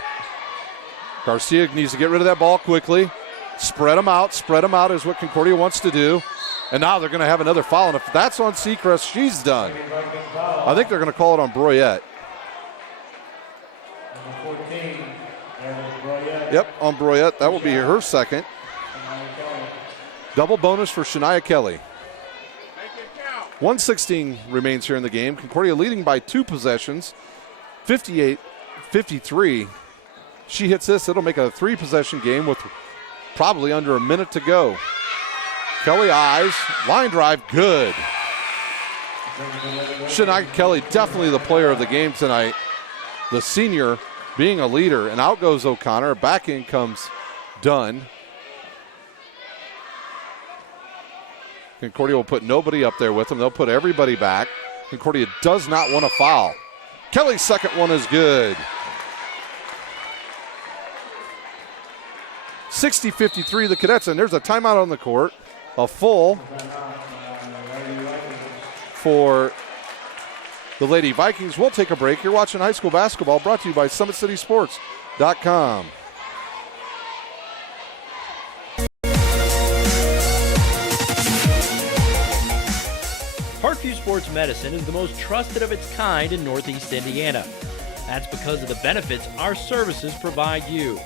Garcia needs to get rid of that ball quickly. Spread them out is what Concordia wants to do. And now they're going to have another foul, and if that's on Seacrest, she's done. I think they're going to call it on Broyette. Yep, on Broyette. That will be her second. Double bonus for Shania Kelly. 1:16 remains here in the game. Concordia leading by 2 possessions, 58-53. She hits this, it'll make a 3-possession game with probably under a minute to go. Kelly eyes, line drive, good. Shania Kelly, definitely the player of the game tonight. The senior being a leader, and out goes O'Connor. Back in comes Dunn. Concordia will put nobody up there with them. They'll put everybody back. Concordia does not want to foul. Kelly's second one is good. 60-53 the Cadets, and there's a timeout on the court. A full for the Lady Vikings. We'll take a break. You're watching high school basketball brought to you by SummitCitySports.com. Parkview Sports Medicine is the most trusted of its kind in Northeast Indiana. That's because of the benefits our services provide you.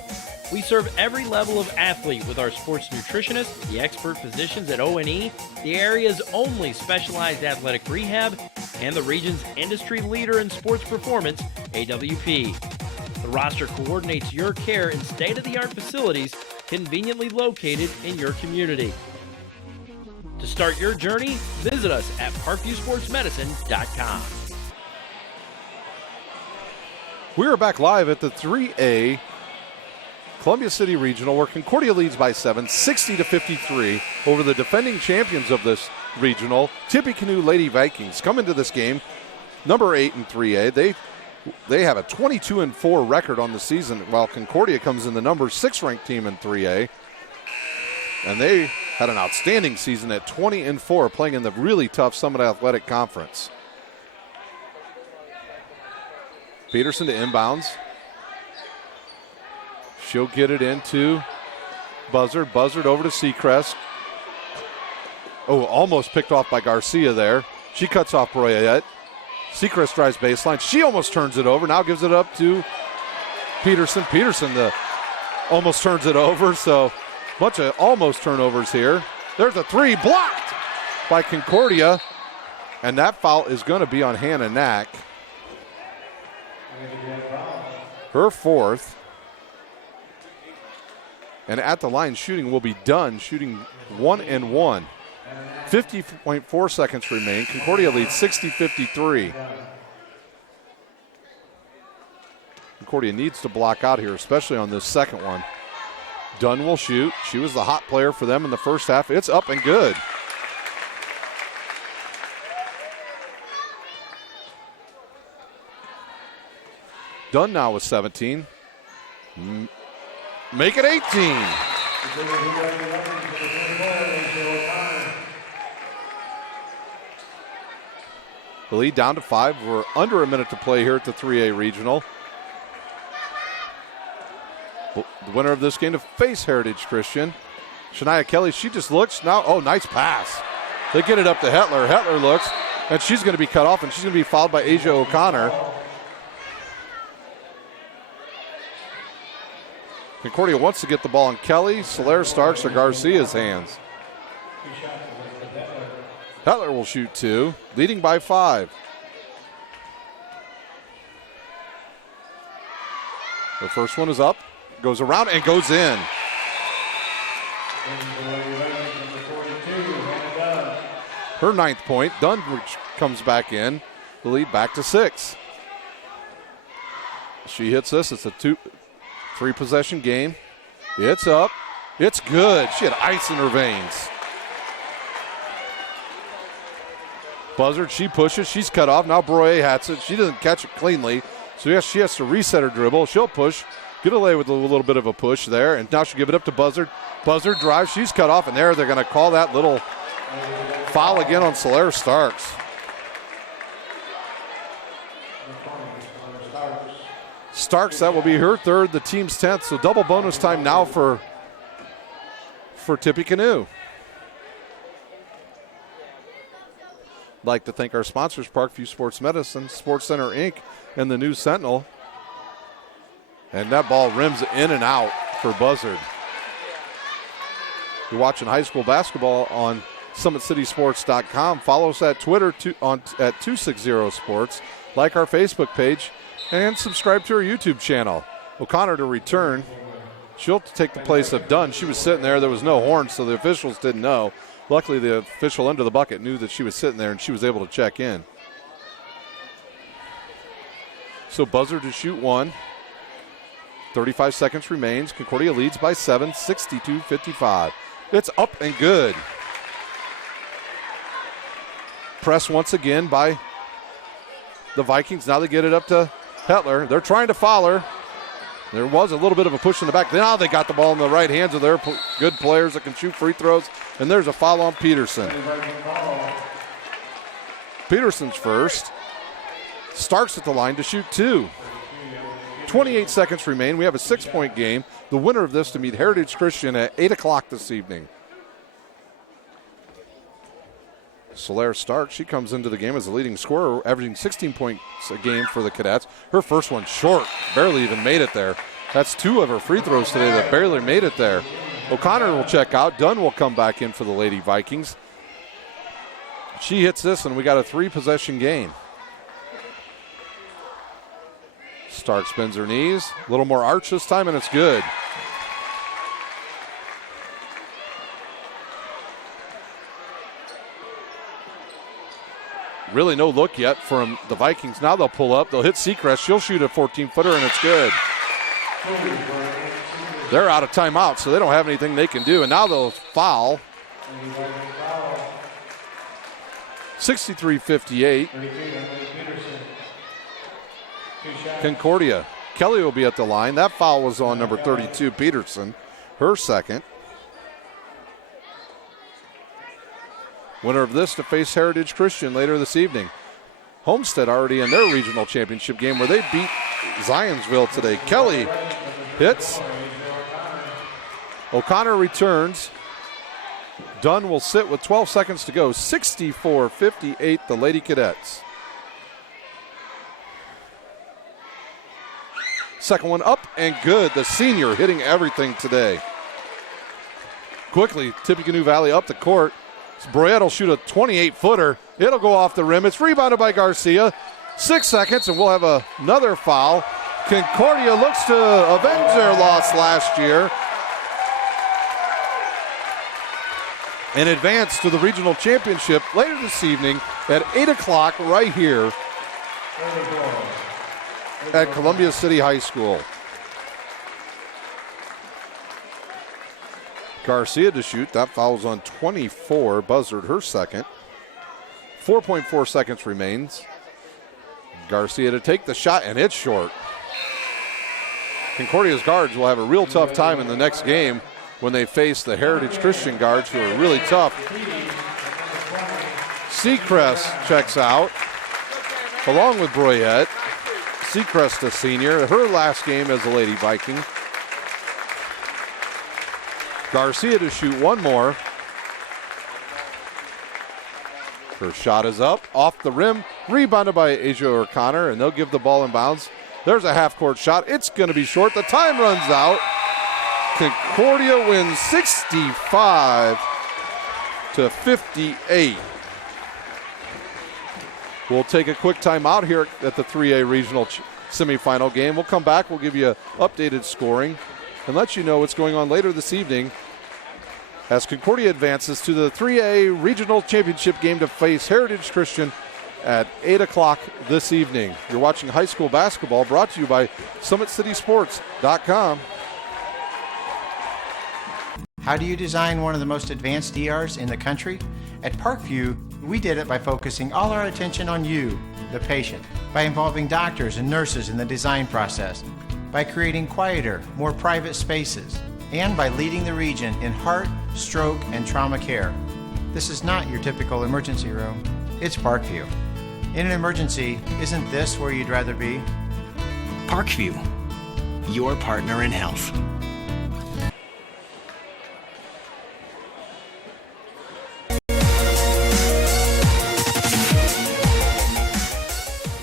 We serve every level of athlete with our sports nutritionists, the expert physicians at O&E, the area's only specialized athletic rehab, and the region's industry leader in sports performance, AWP. The roster coordinates your care in state-of-the-art facilities conveniently located in your community. To start your journey, visit us at parkviewsportsmedicine.com. We are back live at the 3A Columbia City Regional, where Concordia leads by 7, 60-53 over the defending champions of this regional, Tippecanoe Lady Vikings. Come into this game, number 8 in 3A. They have a 22-4 record on the season, while Concordia comes in the number 6 ranked team in 3A. And they had an outstanding season at 20-4, playing in the really tough Summit Athletic Conference. Peterson to inbounds. She'll get it into Buzzard. Buzzard over to Seacrest. Oh, almost picked off by Garcia there. She cuts off Broyette. Seacrest drives baseline. She almost turns it over. Now gives it up to Peterson. Peterson almost turns it over. So bunch of almost turnovers here. There's a 3 blocked by Concordia. And that foul is going to be on Hannah Knack. Her 4th. And at the line, shooting will be done, shooting 1 and 1. 50.4 seconds remain. Concordia leads 60-53. Concordia needs to block out here, especially on this second one. Dunn will shoot. She was the hot player for them in the first half. It's up and good. Dunn now with 17. Make it 18. The lead down to 5. We're under a minute to play here at the 3A Regional. The winner of this game to face Heritage Christian. Shania Kelly, she just looks now. Oh, nice pass. They get it up to Hetler. Hetler looks, and she's going to be cut off, and she's going to be fouled by Asia O'Connor. Concordia wants to get the ball on Kelly, Soler, Starks, or Garcia's hands. Hetler will shoot 2, leading by 5. The first one is up, goes around, and goes in. Her 9th point. Dunn comes back in. The lead back to 6. She hits this. It's a 3-possession game. It's up. It's good. She had ice in her veins. Buzzard, she pushes. She's cut off. Now Broye hats it. She doesn't catch it cleanly. So, yes, she has to reset her dribble. She'll push, get away with a little bit of a push there, and now she'll give it up to Buzzard. Buzzard drives. She's cut off, and there they're going to call that little foul again on Solaire Starks. Starks, that will be her third, the team's 10th, so double bonus time now for Tippecanoe. I'd like to thank our sponsors, Parkview Sports Medicine, Sports Center, Inc., and the News Sentinel. And that ball rims in and out for Buzzard. You're watching high school basketball on SummitCitySports.com. Follow us at Twitter at 260 Sports. Like our Facebook page and subscribe to our YouTube channel. O'Connor to return. She'll take the place of Dunn. She was sitting there. There was no horn, so the officials didn't know. Luckily, the official under the bucket knew that she was sitting there, and she was able to check in. So Buzzard to shoot one. 35 seconds remains. Concordia leads by 7, 62-55. It's up and good. Press once again by the Vikings. Now they get it up to Hetler. They're trying to foul her. There was a little bit of a push in the back. Now they got the ball in the right hands of their good players that can shoot free throws. And there's a foul on Peterson. Peterson's first. Starks at the line to shoot two. 28 seconds remain. We have a 6-point game. The winner of this to meet Heritage Christian at 8 o'clock this evening. Solaire Stark, she comes into the game as the leading scorer, averaging 16 points a game for the Cadets. Her first one short, barely even made it there. That's 2 of her free throws today that barely made it there. O'Connor will check out. Dunn will come back in for the Lady Vikings. She hits this, and we got a 3-possession game. Stark spins her knees. A little more arch this time, and it's good. Really no look yet from the Vikings. Now they'll pull up. They'll hit Seacrest. She'll shoot a 14-footer, and it's good. They're out of timeout, so they don't have anything they can do. And now they'll foul. 63-58. Concordia. Kelly will be at the line. That foul was on number 32, Peterson. Her second. Winner of this to face Heritage Christian later this evening. Homestead already in their regional championship game where they beat Zionsville today. Kelly hits. O'Connor returns. Dunn will sit with 12 seconds to go. 64-58, the Lady Cadets. Second one up and good. The senior hitting everything today. Quickly, Tippecanoe Valley up the court. Broyette will shoot a 28-footer. It'll go off the rim. It's rebounded by Garcia. 6 seconds, and we'll have another foul. Concordia looks to avenge their loss last year and advance to the regional championship later this evening at 8 o'clock right here at Columbia City High School. Garcia to shoot. That foul's on 24. Buzzard, her second. 4.4 seconds remains. Garcia to take the shot, and it's short. Concordia's guards will have a real tough time in the next game when they face the Heritage Christian guards, who are really tough. Seacrest checks out, along with Broyette. Seacrest, a senior, her last game as a Lady Viking. Garcia to shoot one more. Her shot is up, off the rim, rebounded by Asia O'Connor, and they'll give the ball in bounds. There's a half-court shot. It's going to be short. The time runs out. Concordia wins 65-58. We'll take a quick timeout here at the 3A regional semifinal game. We'll come back. We'll give you updated scoring and let you know what's going on later this evening as Concordia advances to the 3A regional championship game to face Heritage Christian at 8 o'clock this evening. You're watching high school basketball brought to you by SummitCitySports.com. How do you design one of the most advanced DRs in the country? At Parkview, We did it by focusing all our attention on you, the patient, by involving doctors and nurses in the design process, by creating quieter, more private spaces, and by leading the region in heart, stroke, and trauma care. This is not your typical emergency room. It's Parkview. In an emergency, isn't this where you'd rather be? Parkview, your partner in health.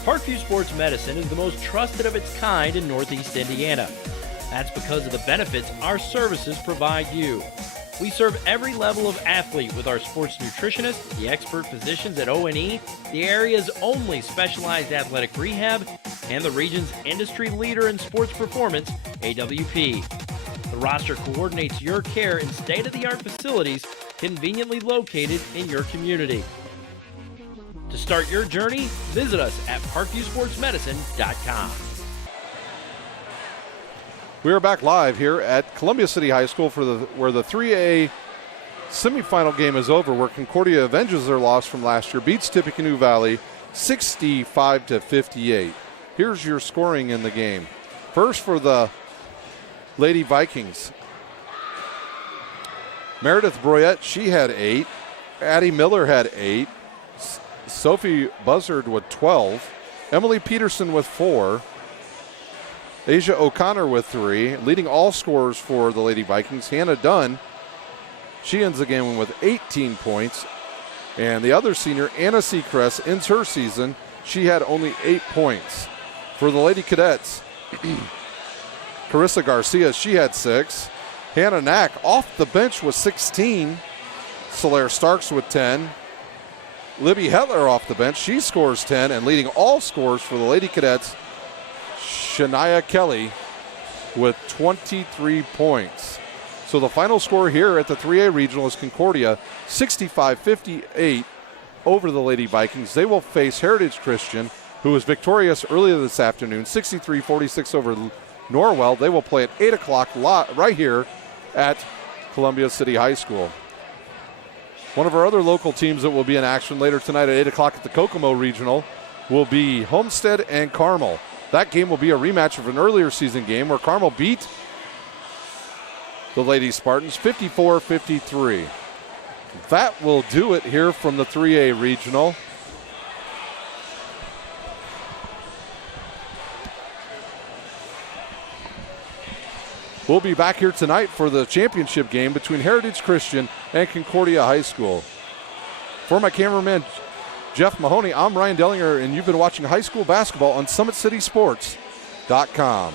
Parkview Sports Medicine is the most trusted of its kind in Northeast Indiana. That's because of the benefits our services provide you. We serve every level of athlete with our sports nutritionists, the expert physicians at O&E, the area's only specialized athletic rehab, and the region's industry leader in sports performance, AWP. The roster coordinates your care in state-of-the-art facilities conveniently located in your community. To start your journey, visit us at parkviewsportsmedicine.com. We are back live here at Columbia City High School where the 3A semifinal game is over, where Concordia avenges their loss from last year, beats Tippecanoe Valley 65-58. Here's your scoring in the game. First for the Lady Vikings, Meredith Broyette, she had 8. Addie Miller had 8. Sophie Buzzard with 12. Emily Peterson with 4. Asia O'Connor with 3. Leading all scorers for the Lady Vikings, Hannah Dunn. She ends the game with 18 points. And the other senior, Anna Seacrest, ends her season. She had only 8 points. For the Lady Cadets, Carissa Garcia, she had 6. Hannah Knack off the bench with 16. Solaire Starks with 10. Libby Hetler off the bench, she scores 10. And leading all scorers for the Lady Cadets, Shania Kelly with 23 points. So the final score here at the 3A Regional is Concordia 65-58 over the Lady Vikings. They will face Heritage Christian, who was victorious earlier this afternoon, 63-46 over Norwell. They will play at 8 o'clock right here at Columbia City High School. One of our other local teams that will be in action later tonight at 8 o'clock at the Kokomo Regional will be Homestead and Carmel. That game will be a rematch of an earlier season game where Carmel beat the Lady Spartans 54-53. That will do it here from the 3A Regional. We'll be back here tonight for the championship game between Heritage Christian and Concordia High School. For my cameraman, Jeff Mahoney, I'm Ryan Dellinger, and you've been watching high school basketball on SummitCitySports.com.